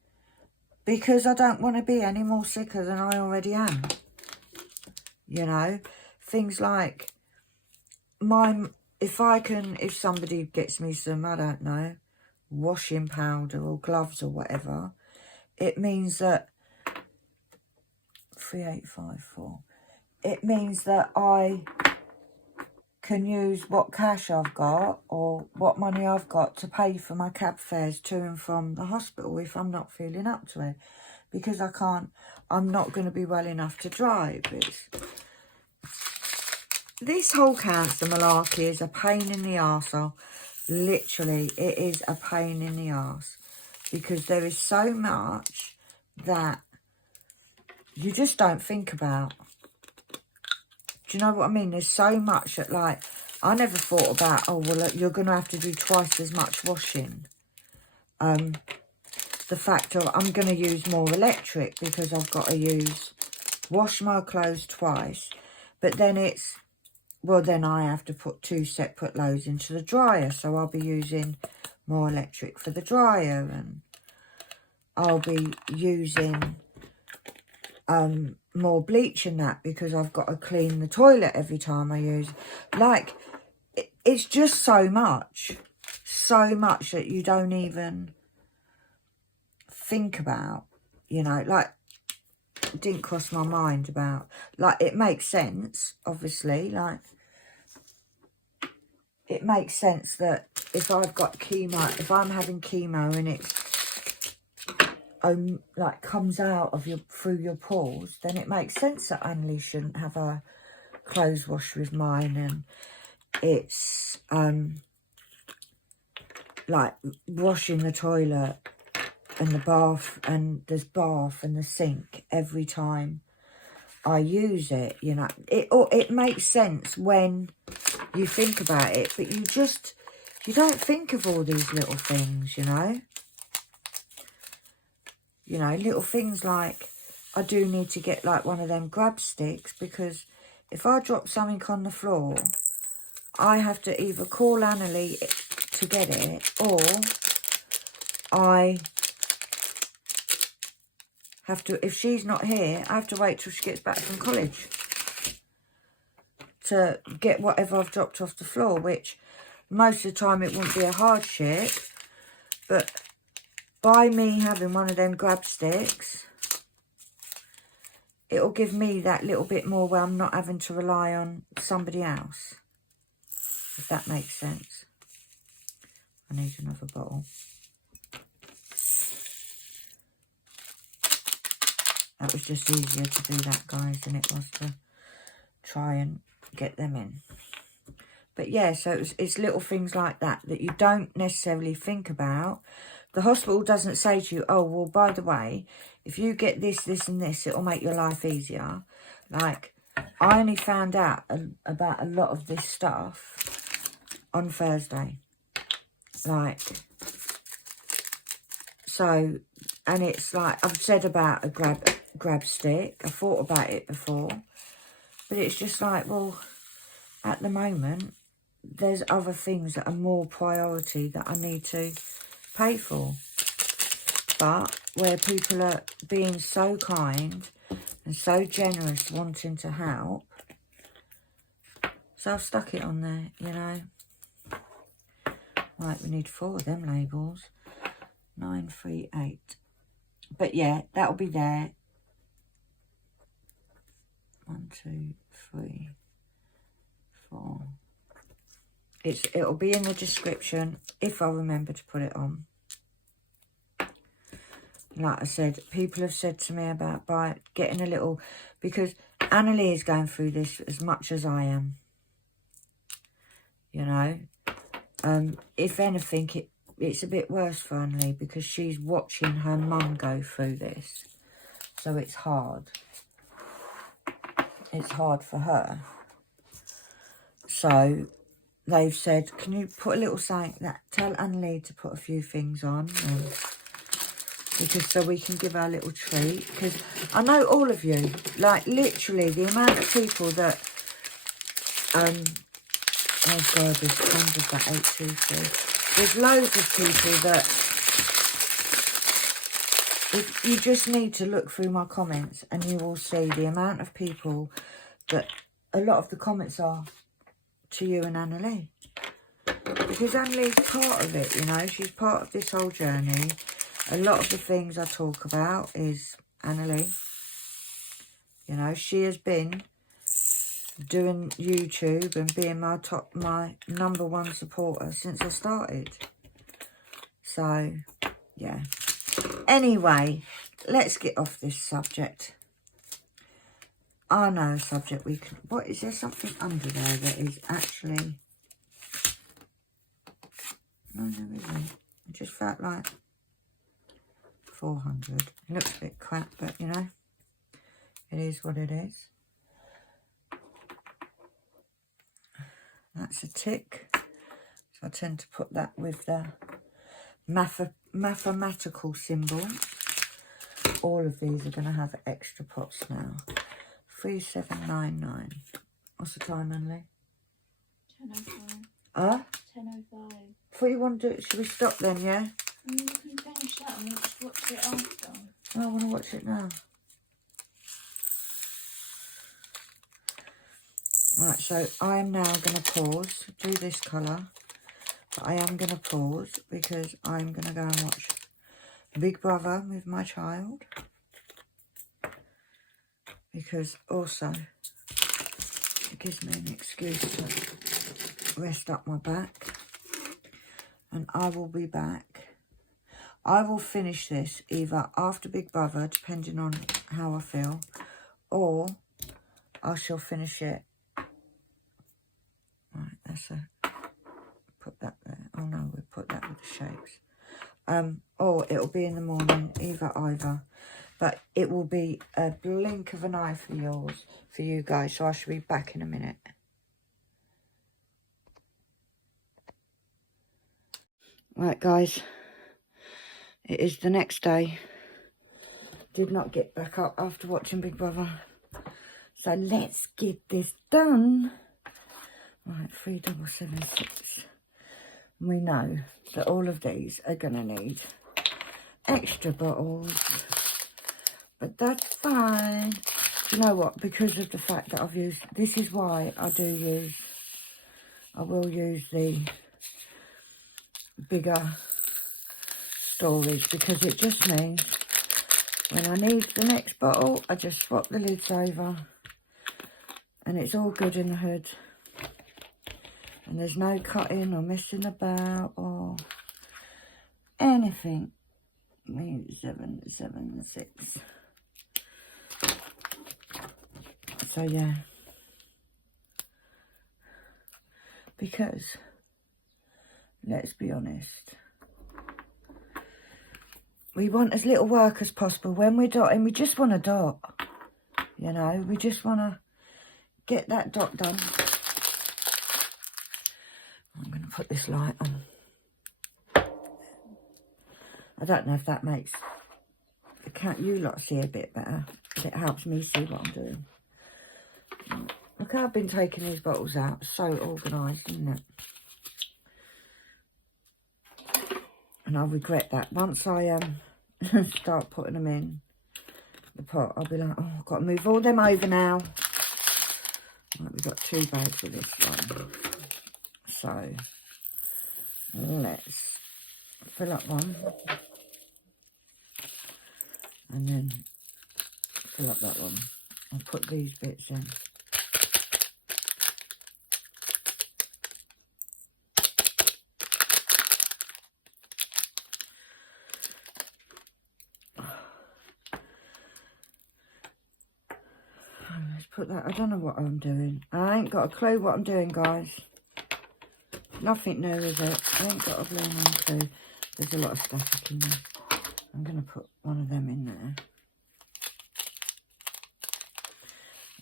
because I don't want to be any more sicker than I already am. You know, things like if somebody gets me some, I don't know, washing powder or gloves or whatever, it means that 3854. It means that I can use what cash I've got or what money I've got to pay for my cab fares to and from the hospital if I'm not feeling up to it, because I'm not going to be well enough to drive. This whole cancer malarkey is a pain in the arse. Literally, it is a pain in the arse, because there is so much that you just don't think about. Do you know what I mean? There's so much that, like, I never thought about, oh, well, you're going to have to do twice as much washing. The fact of I'm going to use more electric, because I've got to wash my clothes twice. But then then I have to put 2 separate loads into the dryer. So I'll be using more electric for the dryer. And I'll be using more bleach in that, because I've got to clean the toilet every time I use. Like, it's just so much that you don't even think about, you know. Like, it didn't cross my mind about, like, it makes sense, obviously, like, it makes sense that if I've got chemo, if I'm having chemo and it's like comes out of through your pores, then it makes sense that Annalise shouldn't have her clothes washed with mine. And it's like washing the toilet and the bath, and there's bath and the sink every time I use it, you know. It makes sense when you think about it, but you don't think of all these little things, you know. You know, little things like I do need to get like one of them grab sticks, because if I drop something on the floor, I have to either call Annalise to get it, or I have to, if she's not here, I have to wait till she gets back from college to get whatever I've dropped off the floor, which most of the time it wouldn't be a hardship, but by me having one of them grab sticks, it'll give me that little bit more where I'm not having to rely on somebody else, if that makes sense. I need another bottle. That was just easier to do that, guys, than it was to try and get them in. But yeah, so it's little things like that you don't necessarily think about. The hospital doesn't say to you, oh, well, by the way, if you get this, this and this, it'll make your life easier. Like, I only found out about a lot of this stuff on Thursday. Like, so, and it's like, I've said about a grab stick. I thought about it before. But it's just like, well, at the moment, there's other things that are more priority that I need to pay for. But where people are being so kind and so generous, wanting to help, so I've stuck it on there, you know. Right, we need 4 of them labels. 938. But yeah, that'll be there. 1, 2, 3, 4. It'll be in the description if I remember to put it on. Like I said, people have said to me about getting a little, because Annalie is going through this as much as I am. You know, if anything, it's a bit worse for Annalie because she's watching her mum go through this. So it's hard. It's hard for her. So they've said, can you put a little something tell Annalie to put a few things on, because so we can give her a little treat. Because I know all of you, like literally the amount of people that, oh God, there's tons of that 823. There's loads of people that, if you just need to look through my comments and you will see the amount of people that a lot of the comments are to you and Annalie. Because Annalie's part of it, you know, she's part of this whole journey. A lot of the things I talk about is Annalie. You know, she has been doing YouTube and being my #1 supporter since I started. So, yeah. Anyway, let's get off this subject. I know a subject we can... What, is there something under there that is actually... No, there isn't. It just felt like 400. It looks a bit crap, but, you know, it is what it is. That's a tick. So I tend to put that with the mathematical symbol. All of these are going to have extra pots now. 3799. What's the time, Annalie? 10:05. Huh? 10:05. What you want to do? Should we stop then, yeah? You can finish that and we'll just watch it after. I want to watch it now. Right, so I am now going to pause, do this colour. But I am going to pause because I'm going to go and watch Big Brother with my child. Because also it gives me an excuse to rest up my back. And I will be back. I will finish this either after Big Brother, depending on how I feel, or I shall finish it. Right, that's a... Put that there. Oh no, we'll put that with the shapes. Or it'll be in the morning, either. But it will be a blink of an eye for you guys. So I shall be back in a minute. Right, guys. It is the next day. Did not get back up after watching Big Brother. So let's get this done. Right, 3776. We know that all of these are going to need extra bottles. But that's fine. Do you know what? Because of the fact that I've used... This is why I will use the bigger storage. Because it just means when I need the next bottle, I just swap the lids over. And it's all good in the hood. And there's no cutting or messing about or anything. 776. So yeah. Because, let's be honest, we want as little work as possible. When we're dotting, we just want a dot. You know, we just want to get that dot done. I'm going to put this light on. I don't know if that makes you lot see a bit better, but it helps me see what I'm doing. Look how I've been taking these bottles out. So organised, isn't it? And I'll regret that. Once I start putting them in the pot, I'll be like, oh, I've got to move all them over now. Right, we've got 2 bags of this one. So, let's fill up one. and then fill up that one. I'll put these bits in. Let's put that. I don't know what I'm doing. I ain't got a clue what I'm doing, guys. Nothing new, is it? I ain't got a blooming clue. There's a lot of static in there. I'm going to put one of them in there.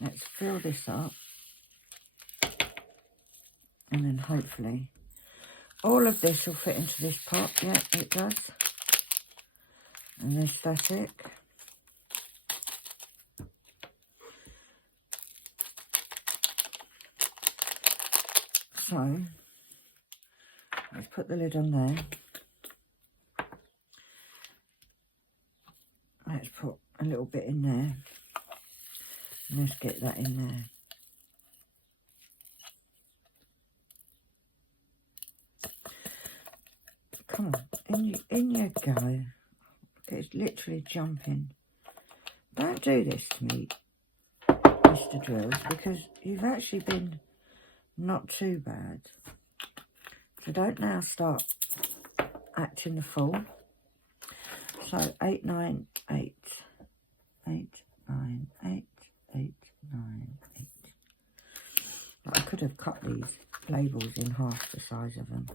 Let's fill this up. And then hopefully all of this will fit into this pot. Yeah, it does. And there's static. So, let's put the lid on there. Let's put a little bit in there. And let's get that in there. Come on, in you go. It's literally jumping. Don't do this to me, Mr. Drills, because you've actually been not too bad. So don't now start acting the fool. So 8, 9, 8. 8, 9, 8, 8, 9, 8. But I could have cut these labels in half the size of them.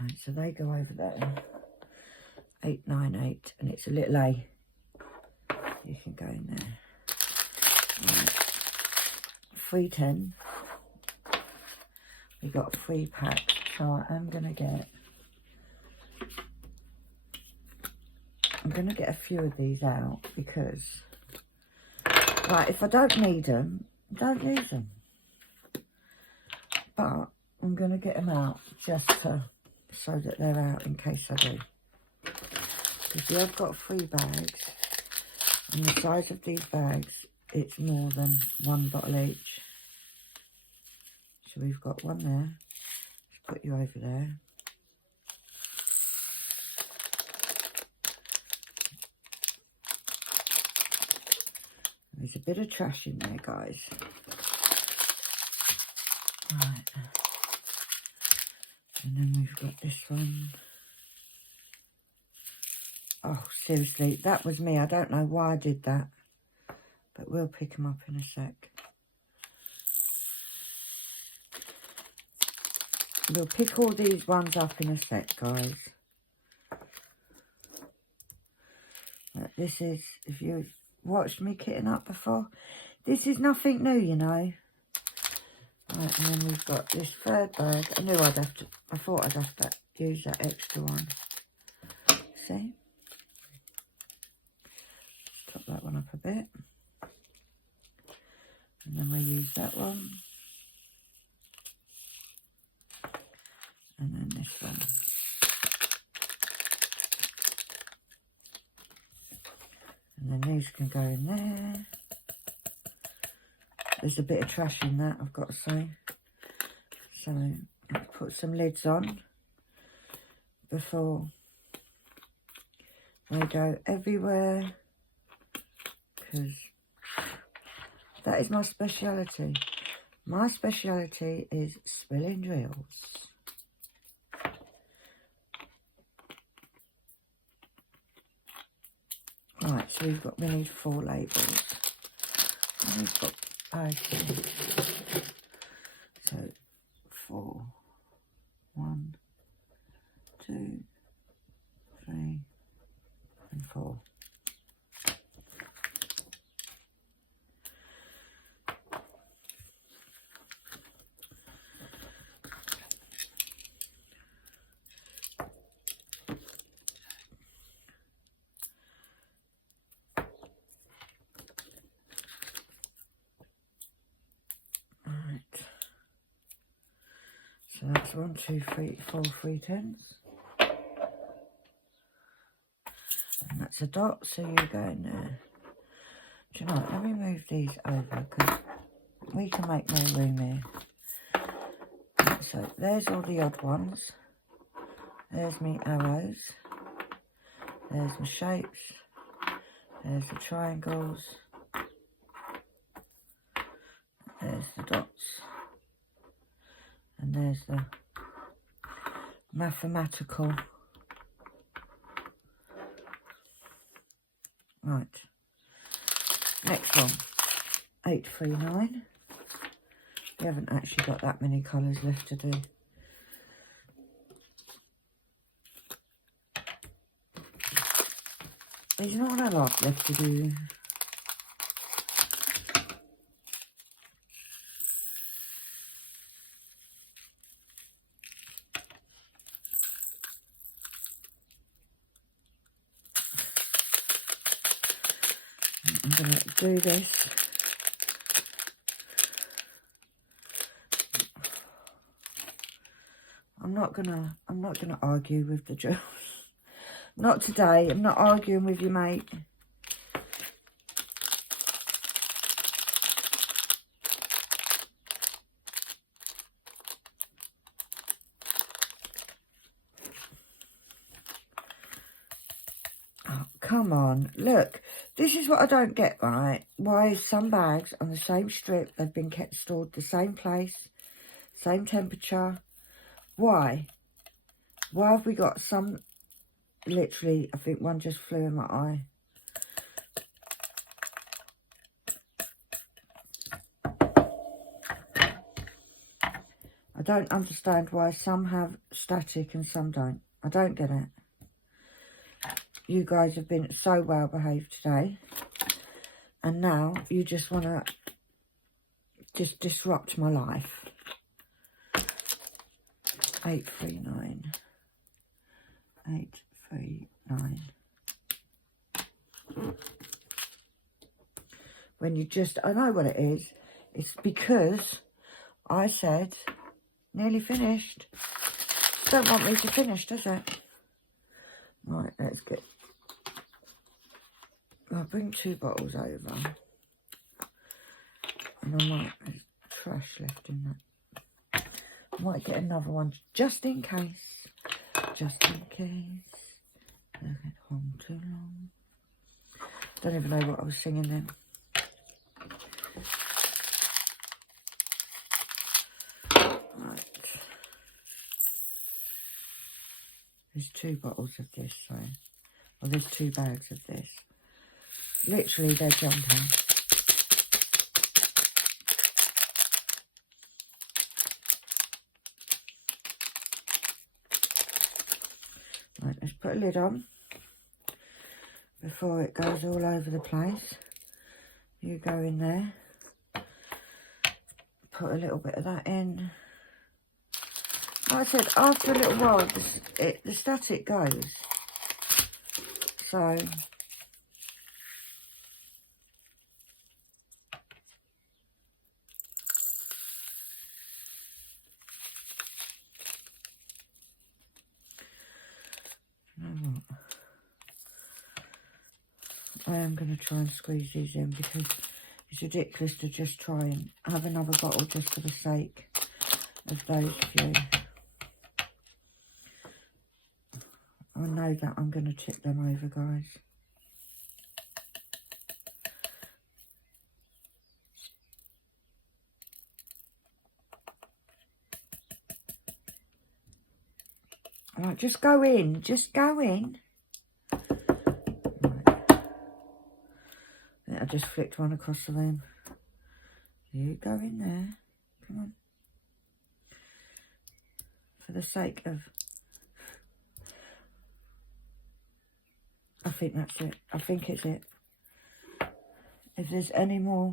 Right, so they go over there. 8, 9, 8, and it's a little A. You can go in there. Right. 310. We got 3 packs, so I'm gonna get a few of these out because, right, if I don't need them, don't use them. But I'm gonna get them out just so that they're out in case I do. Because yeah, I've got 3 bags, and the size of these bags, it's more than 1 bottle each. So we've got one there. Let's put you over there. There's a bit of trash in there, guys. Right. And then we've got this one. Oh, seriously, that was me. I don't know why I did that. But we'll pick them up in a sec. We'll pick all these ones up in a sec, guys. But this is, if you've watched me kitting up before, this is nothing new, you know. Right, and then we've got this 3rd bag. I thought I'd have to use that extra one. See? Top that one up a bit. And then we'll use that one. And then this one. And then these can go in there. There's a bit of trash in that, I've got to say. So, let's put some lids on before they go everywhere. Because that is my speciality. My speciality is spilling drills. Right, so we need 4 labels. And we've got bags. So 4. 1, 2, 3, and 4. So that's 1, 2, 3, 4 3/10s. And that's a dot, so you go in there. Do you know what? Let me move these over because we can make no room here. Right, so there's all the odd ones. There's me arrows. There's my shapes. There's the triangles. There's the dots. And there's the mathematical. Right. Next one. 839. We haven't actually got that many colours left to do. There's not a lot left to do. I'm going to do this. I'm not gonna argue with the jewels. Not today. I'm not arguing with you, mate. Oh, come on. Look, this is what I don't get, right? Why some bags on the same strip, they've been kept stored the same place, same temperature. Why? Why have we got some, literally, I think one just flew in my eye. I don't understand why some have static and some don't. I don't get it. You guys have been so well behaved today. And now you just want to just disrupt my life. 839. 839. When you just, I know what it is. It's because I said, nearly finished. Don't want me to finish, does it? Right, let's get, I'll bring 2 bottles over. And I might, there's trash left in that. I might get another one just in case. Just in case. Don't get home too long. Don't even know what I was singing then. Right. There's 2 bottles of this, so. Well, there's 2 bags of this. Literally, they're jumping. Right, let's put a lid on before it goes all over the place. You go in there. Put a little bit of that in. Like I said, after a little while, the static goes. So, you know what? I am going to try and squeeze these in because it's ridiculous to just try and have another bottle just for the sake of those few. I know that I'm going to tip them over, guys. Right, just go in. Just go in. Right. I just flicked one across the room. You go in there. Come on. For the sake of... I think that's it. I think it's it. If there's any more,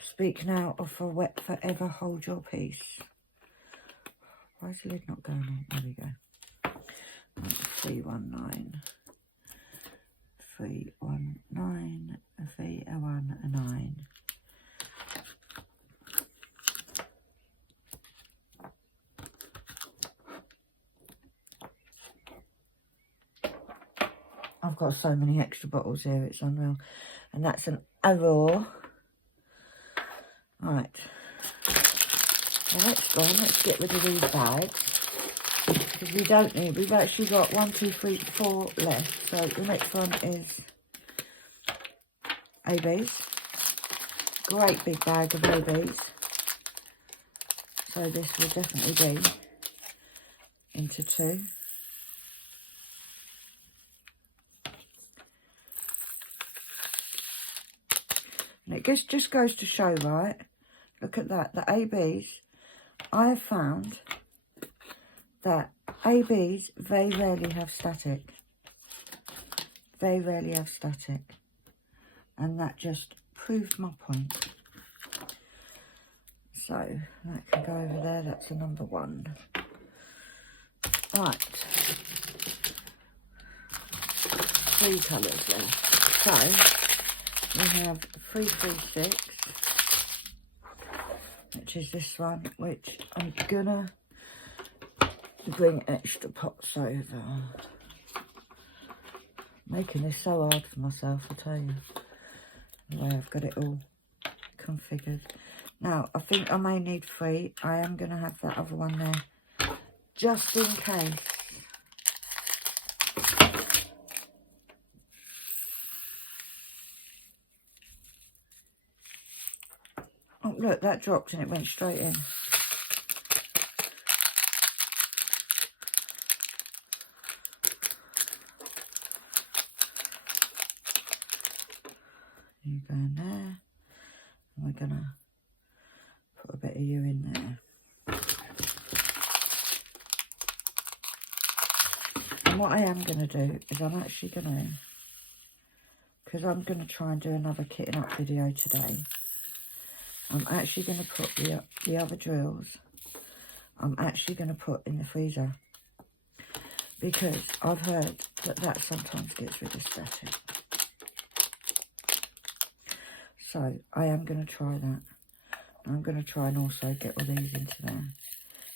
speak now or forever hold your peace. Why is the lid not going on? There we go. 319. 319. 319. I've got so many extra bottles here, it's unreal. And that's an arrow. Right. The next one, let's get rid of these bags. Because because we don't need, we've actually got 1, 2, 3, 4 left. So the next one is ABs. Great big bag of ABs. So this will definitely be into 2. And it just goes to show, right? Look at that, the ABs. I have found that ABs very rarely have static. Very rarely have static. And that just proves my point. So, that can go over there. That's a number 1. Right. 3 colours left. So, we have 336. Which is this one, which I'm gonna bring extra pots over. Making this so hard for myself, I tell you. The way I've got it all configured. Now, I think I may need 3. I am gonna have that other one there, just in case. Oh, look, that dropped and it went straight in. You go in there. And we're going to put a bit of you in there. And what I am going to do is I'm actually going to, because I'm going to try and do another kitting up video today, I'm actually going to put the other drills, I'm actually going to put in the freezer. Because I've heard that sometimes gets rid of static. So I am going to try that. I'm going to try and also get all these into there,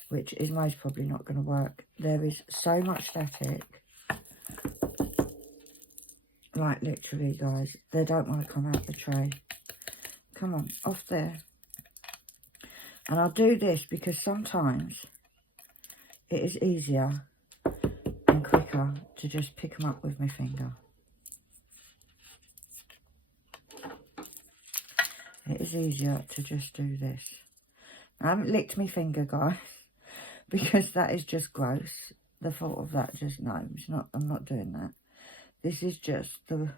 which is most probably not going to work. There is so much static. Like literally, guys, they don't want to come out the tray. Come on, off there. And I'll do this because sometimes it is easier and quicker to just pick them up with my finger. It is easier to just do this. I haven't licked my finger, guys, because that is just gross. The thought of that just, no, it's not, I'm not doing that. This is just the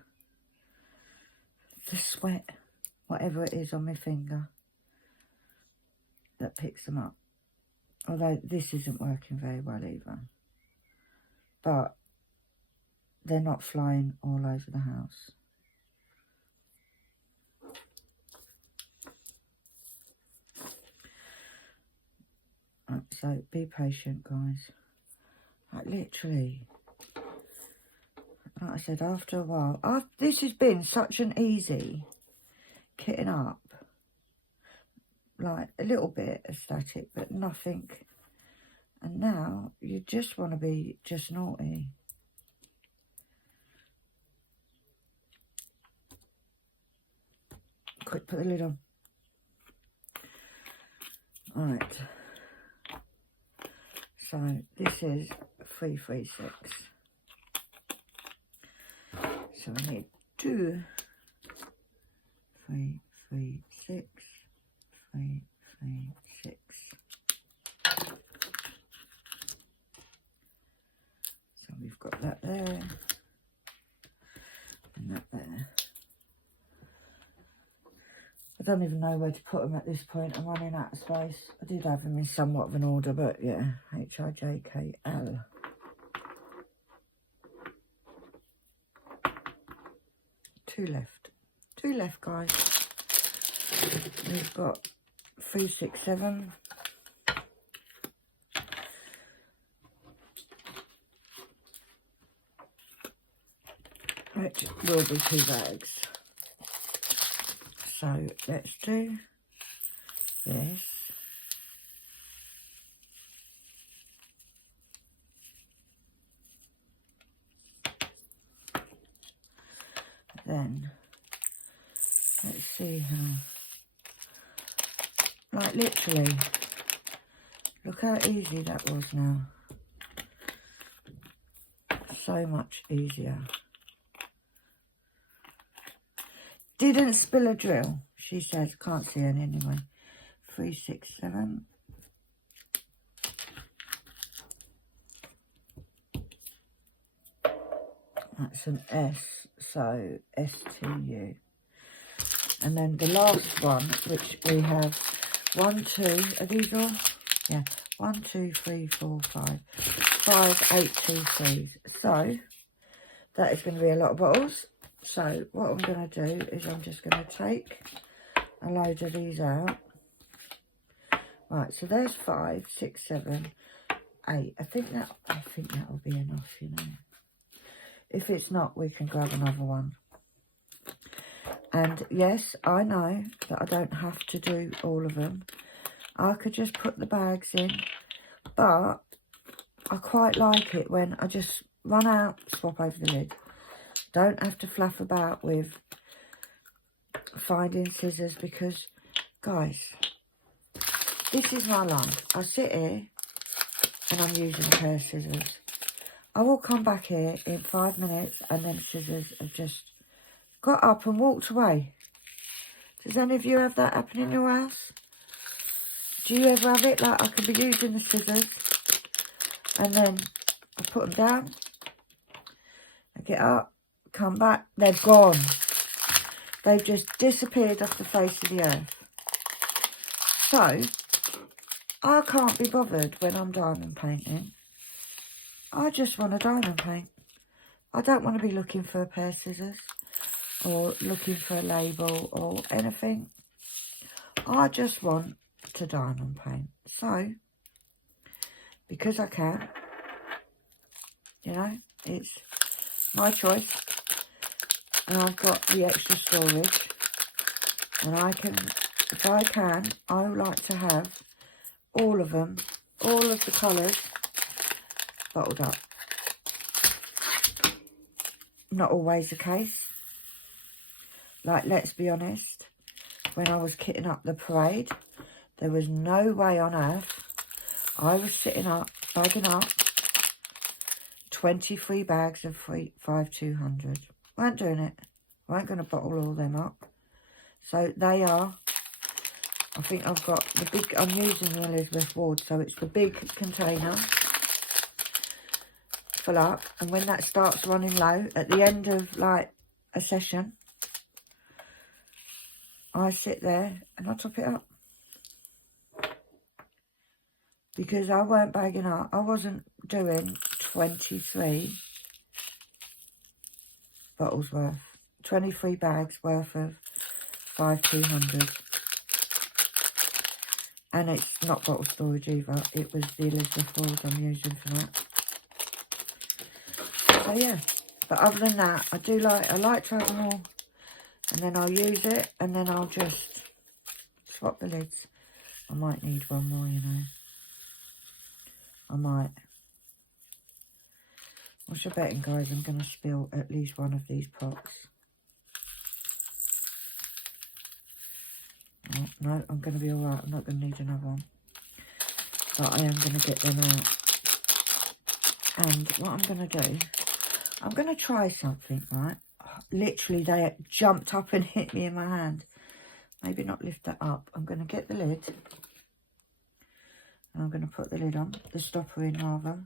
sweat, whatever it is on my finger, that picks them up. Although this isn't working very well either. But they're not flying all over the house. Right, so be patient, guys. Like literally, like I said, after a while, this has been such an easy kitting up. Like a little bit of static, but nothing. And now you just want to be just naughty. Quick, put the lid on. Alright. So this is 336. So I need 2, 3, 3, 6, 3, 3, 6. So we've got that there and that there. I don't even know where to put them at this point. I'm running out of space. I did have them in somewhat of an order, but yeah, HIJKL. Two left, guys. We've got 3, 6, 7. Which will be 2 bags. So let's do this. Then let's see how, like literally, look how easy that was now. so much easier. Didn't spill a drill, she says. Can't see any anyway. 3, 6, 7. That's an S, so STU. And then the last one, which we have 1, 2, are these all? Yeah, 1, 2, 3, 4, 5. 5, 8, 2, 3. So, that is going to be a lot of bottles. So, what I'm going to do is I'm just going to take a load of these out. Right, so there's 5, 6, 7, 8. I think that will be enough, you know. If it's not, we can grab another one. And yes, I know that I don't have to do all of them. I could just put the bags in, but I quite like it when I just run out, swap over the lid. Don't have to fluff about with finding scissors because, guys, this is my life. I sit here and I'm using a pair of scissors. I will come back here in 5 minutes and then scissors have just got up and walked away. Does any of you have that happen in your house? Do you ever have it like I could be using the scissors and then I put them down, I get up, come back, they're gone. They've just disappeared off the face of the earth. So, I can't be bothered when I'm diamond painting. I just want to diamond paint. I don't want to be looking for a pair of scissors or looking for a label or anything. I just want to diamond paint. So, because I can, you know, it's my choice. And I've got the extra storage. And I can, if I can, I would like to have all of them, all of the colours bottled up. Not always the case. Like, let's be honest, when I was kitting up the parade, there was no way on earth I was sitting up, bagging up 23 bags of 5,200. Weren't doing it. Weren't going to bottle all them up. So they are, I think I've got the big, I'm using the Elizabeth Ward, so it's the big container. Full up, and when that starts running low at the end of like a session, I sit there and I top it up because I weren't bagging up. I wasn't doing 23 bottles worth, 23 bags worth of 5,200, and it's not bottle storage either. It was the Elizabeth Ward I'm using for that. So yeah, but other than that, I like to have them all, and then I'll use it, and then I'll just swap the lids. I might need one more, you know. I might. What's your betting, guys? I'm going to spill at least one of these pots. Oh, no, I'm going to be alright. I'm not going to need another one. But I am going to get them out. And what I'm going to do, I'm going to try something, right? Literally, they jumped up and hit me in my hand. Maybe not lift that up. I'm going to get the lid. And I'm going to put the lid on. The stopper in, rather.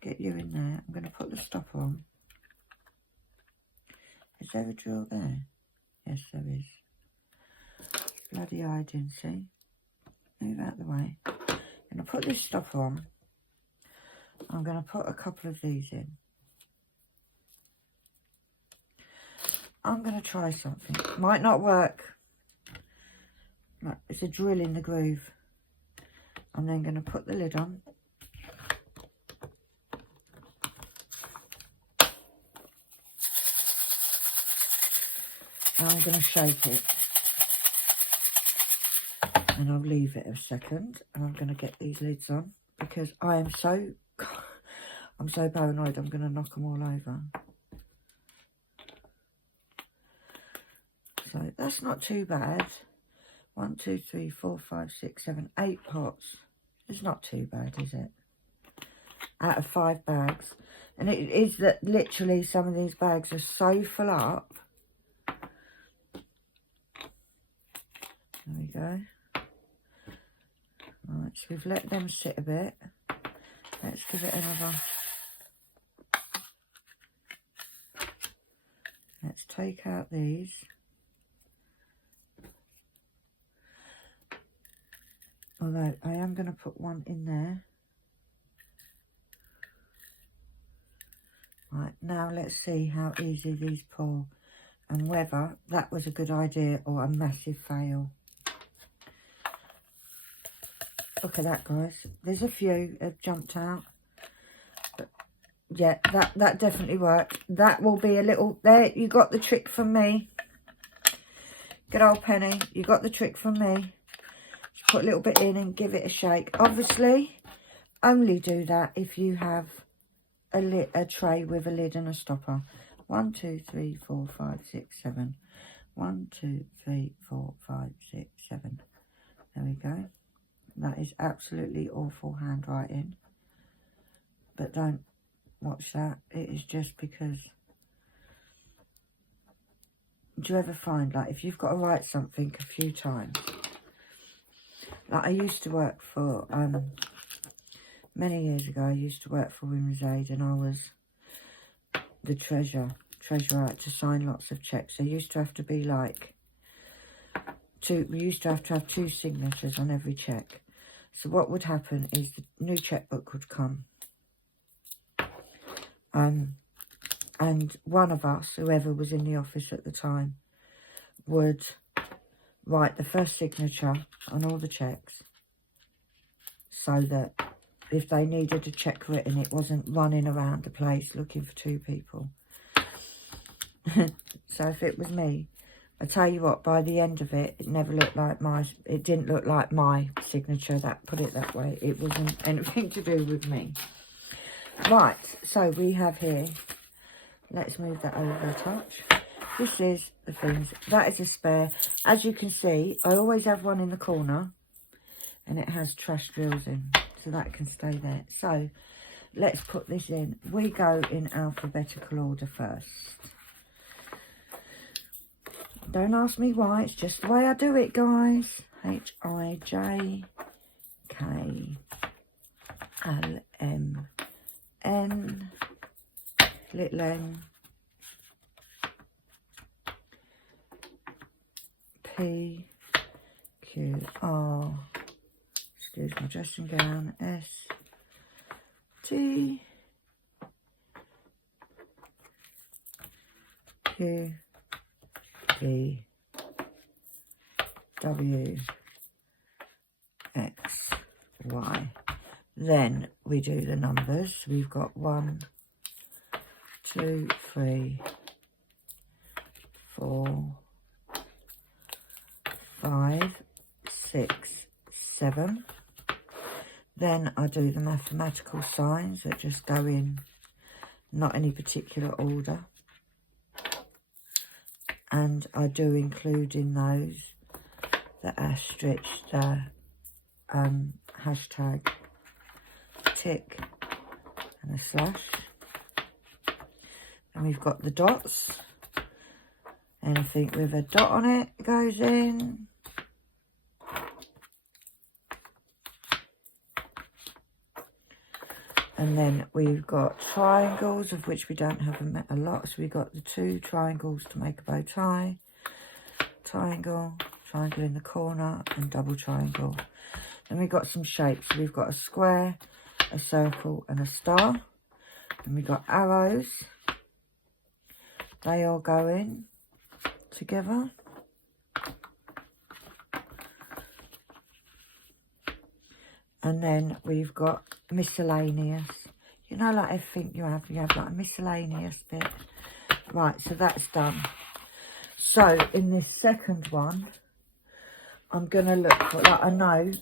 Get you in there. I'm going to put the stopper on. Is there a drill there? Yes, there is. Bloody hiding, see? Move out the way. I'm going to put this stopper on. I'm going to put a couple of these in. I'm going to try something. Might not work. It's a drill in the groove. I'm then going to put the lid on. And I'm going to shape it. And I'll leave it a second. And I'm going to get these lids on. Because I'm so paranoid I'm going to knock them all over. So that's not too bad. 1, 2, 3, 4, 5, 6, 7, 8 pots. It's not too bad, is it? out of 5 bags. And it is that literally some of these bags are so full up. There we go. Right, so we've let them sit a bit. Let's give it another. Let's take out these. Although I am going to put one in there. Right, now let's see how easy these pull and whether that was a good idea or a massive fail. Look at that, guys. There's a few have jumped out. But yeah, that definitely worked. That will be a little... There, you got the trick from me. Good old Penny. You got the trick from me. Just put a little bit in and give it a shake. Obviously, only do that if you have a tray with a lid and a stopper. 1, 2, 3, 4, 5, 6, 7. 1, 2, 3, 4, 5, 6, 7. There we go. That is absolutely awful handwriting. But don't watch that. It is just because... Do you ever find, like, if you've got to write something a few times... Like, I used to work for... many years ago, I used to work for Women's Aid, and I was the treasurer. I had to sign lots of cheques. There used to have to be like we used to have 2 signatures on every cheque. So what would happen is the new chequebook would come. And one of us, whoever was in the office at the time, would write the first signature on all the cheques so that if they needed a cheque written, it wasn't running around the place looking for 2 people. So if it was me, I tell you what, by the end of it, it never looked like it didn't look like my signature, put it that way. It wasn't anything to do with me. Right, so we have here, let's move that over a touch. This is the things, that is a spare. As you can see, I always have one in the corner, and it has trash drills in, so that can stay there. So let's put this in. We go in alphabetical order first. Don't ask me why, it's just the way I do it, guys. H-I-J-K-L-M-N, little n, P, Q, R, excuse my dressing gown, S, T, Q, D, W, X, Y. Then we do the numbers. We've got 1, 2, 3, 4, 5, 6, 7. Then I do the mathematical signs that just go in not any particular order. And I do include in those the asterisk, the hashtag, tick, and a slash. And we've got the dots. Anything with a dot on it goes in. And then we've got triangles, of which we don't have a lot. So we've got the 2 triangles to make a bow tie. Triangle, triangle in the corner, and double triangle. Then we've got some shapes. So we've got a square, a circle, and a star. And we've got arrows. They all go in together. And then we've got miscellaneous. You know, like everything you have like a miscellaneous bit. Right, so that's done. So in this second one, I'm going to look for, like, I know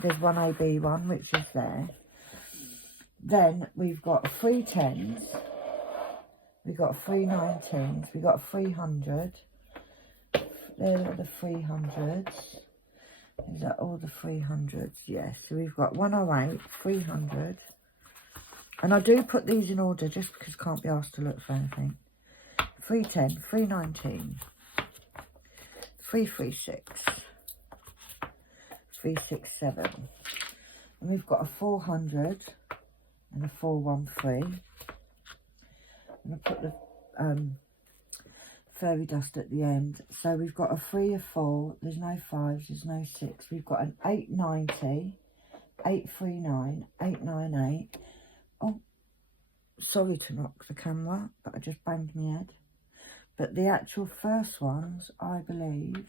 there's one AB one, which is there. Then we've got 3 10s. We've got 3 19s. We've got 300. There are the 300s. Is that all the 300s? Yes. So we've got 108, 300, And I do put these in order just because I can't be asked to look for anything. 310, 319, 336, 367. And we've got a 400 and a 413. And I put the fairy dust at the end. So we've got a 3, a 4. There's no 5s, there's no 6. We've got an 890, 839, 898. Oh, sorry to knock the camera, but I just banged my head. But the actual first ones, I believe,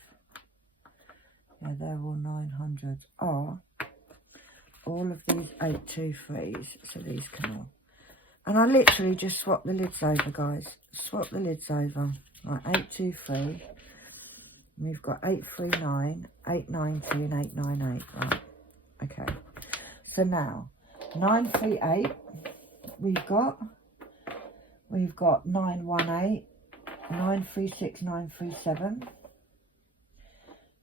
yeah, they're all 900s, are all of these 823s. So these can all. And I literally just swap the lids over, guys. Swap the lids over. Right, 823. We've got 839, 890 and 898. Right, okay. So now, 938, we've got 918, 936, 937,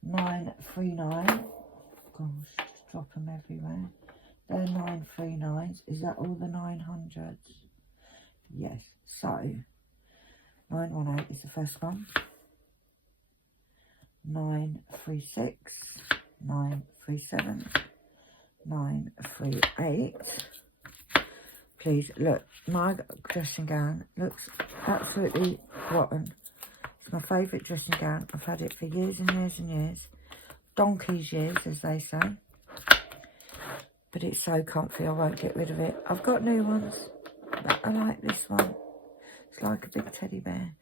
939. Gosh, just drop them everywhere. They're 939s. Is that all the 900s? Yes. So 918 is the first one. 936, 937, 938. Please look, my dressing gown looks absolutely rotten. It's my favourite dressing gown. I've had it for years and years and years. Donkey's years, as they say. But it's so comfy, I won't get rid of it. I've got new ones, but I like this one. It's like a big teddy bear.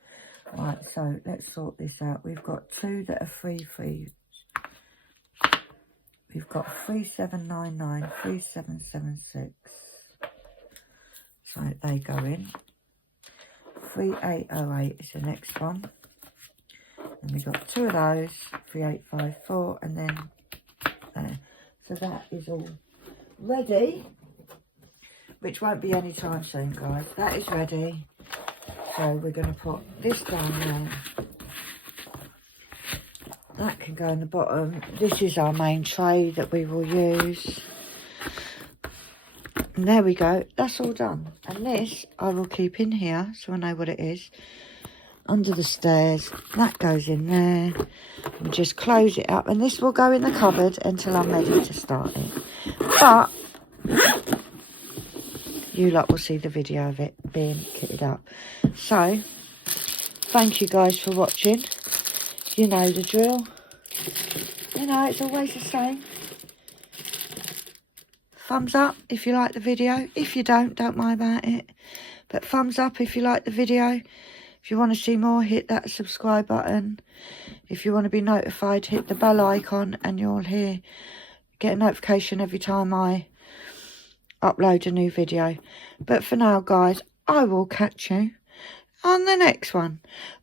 Right, so let's sort this out. We've got 2 that are 3. We've got 3799, 3776. So they go in. 3808 is the next one. And we've got 2 of those, 3854, and then there. So that is all ready, which won't be any time soon, guys. That is ready. So we're going to put this down there. That can go in the bottom. This is our main tray that we will use. And there we go. That's all done. And this I will keep in here so I know what it is. Under the stairs. That goes in there. We just close it up. And this will go in the cupboard until I'm ready to start it. But you lot will see the video of it being kitted up. So, thank you guys for watching. You know the drill. You know, it's always the same. Thumbs up if you like the video. If you don't worry about it. But thumbs up if you like the video. If you want to see more, hit that subscribe button. If you want to be notified, hit the bell icon and you'll get a notification every time I upload a new video. But for now, guys, I will catch you on the next one.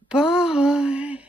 Bye.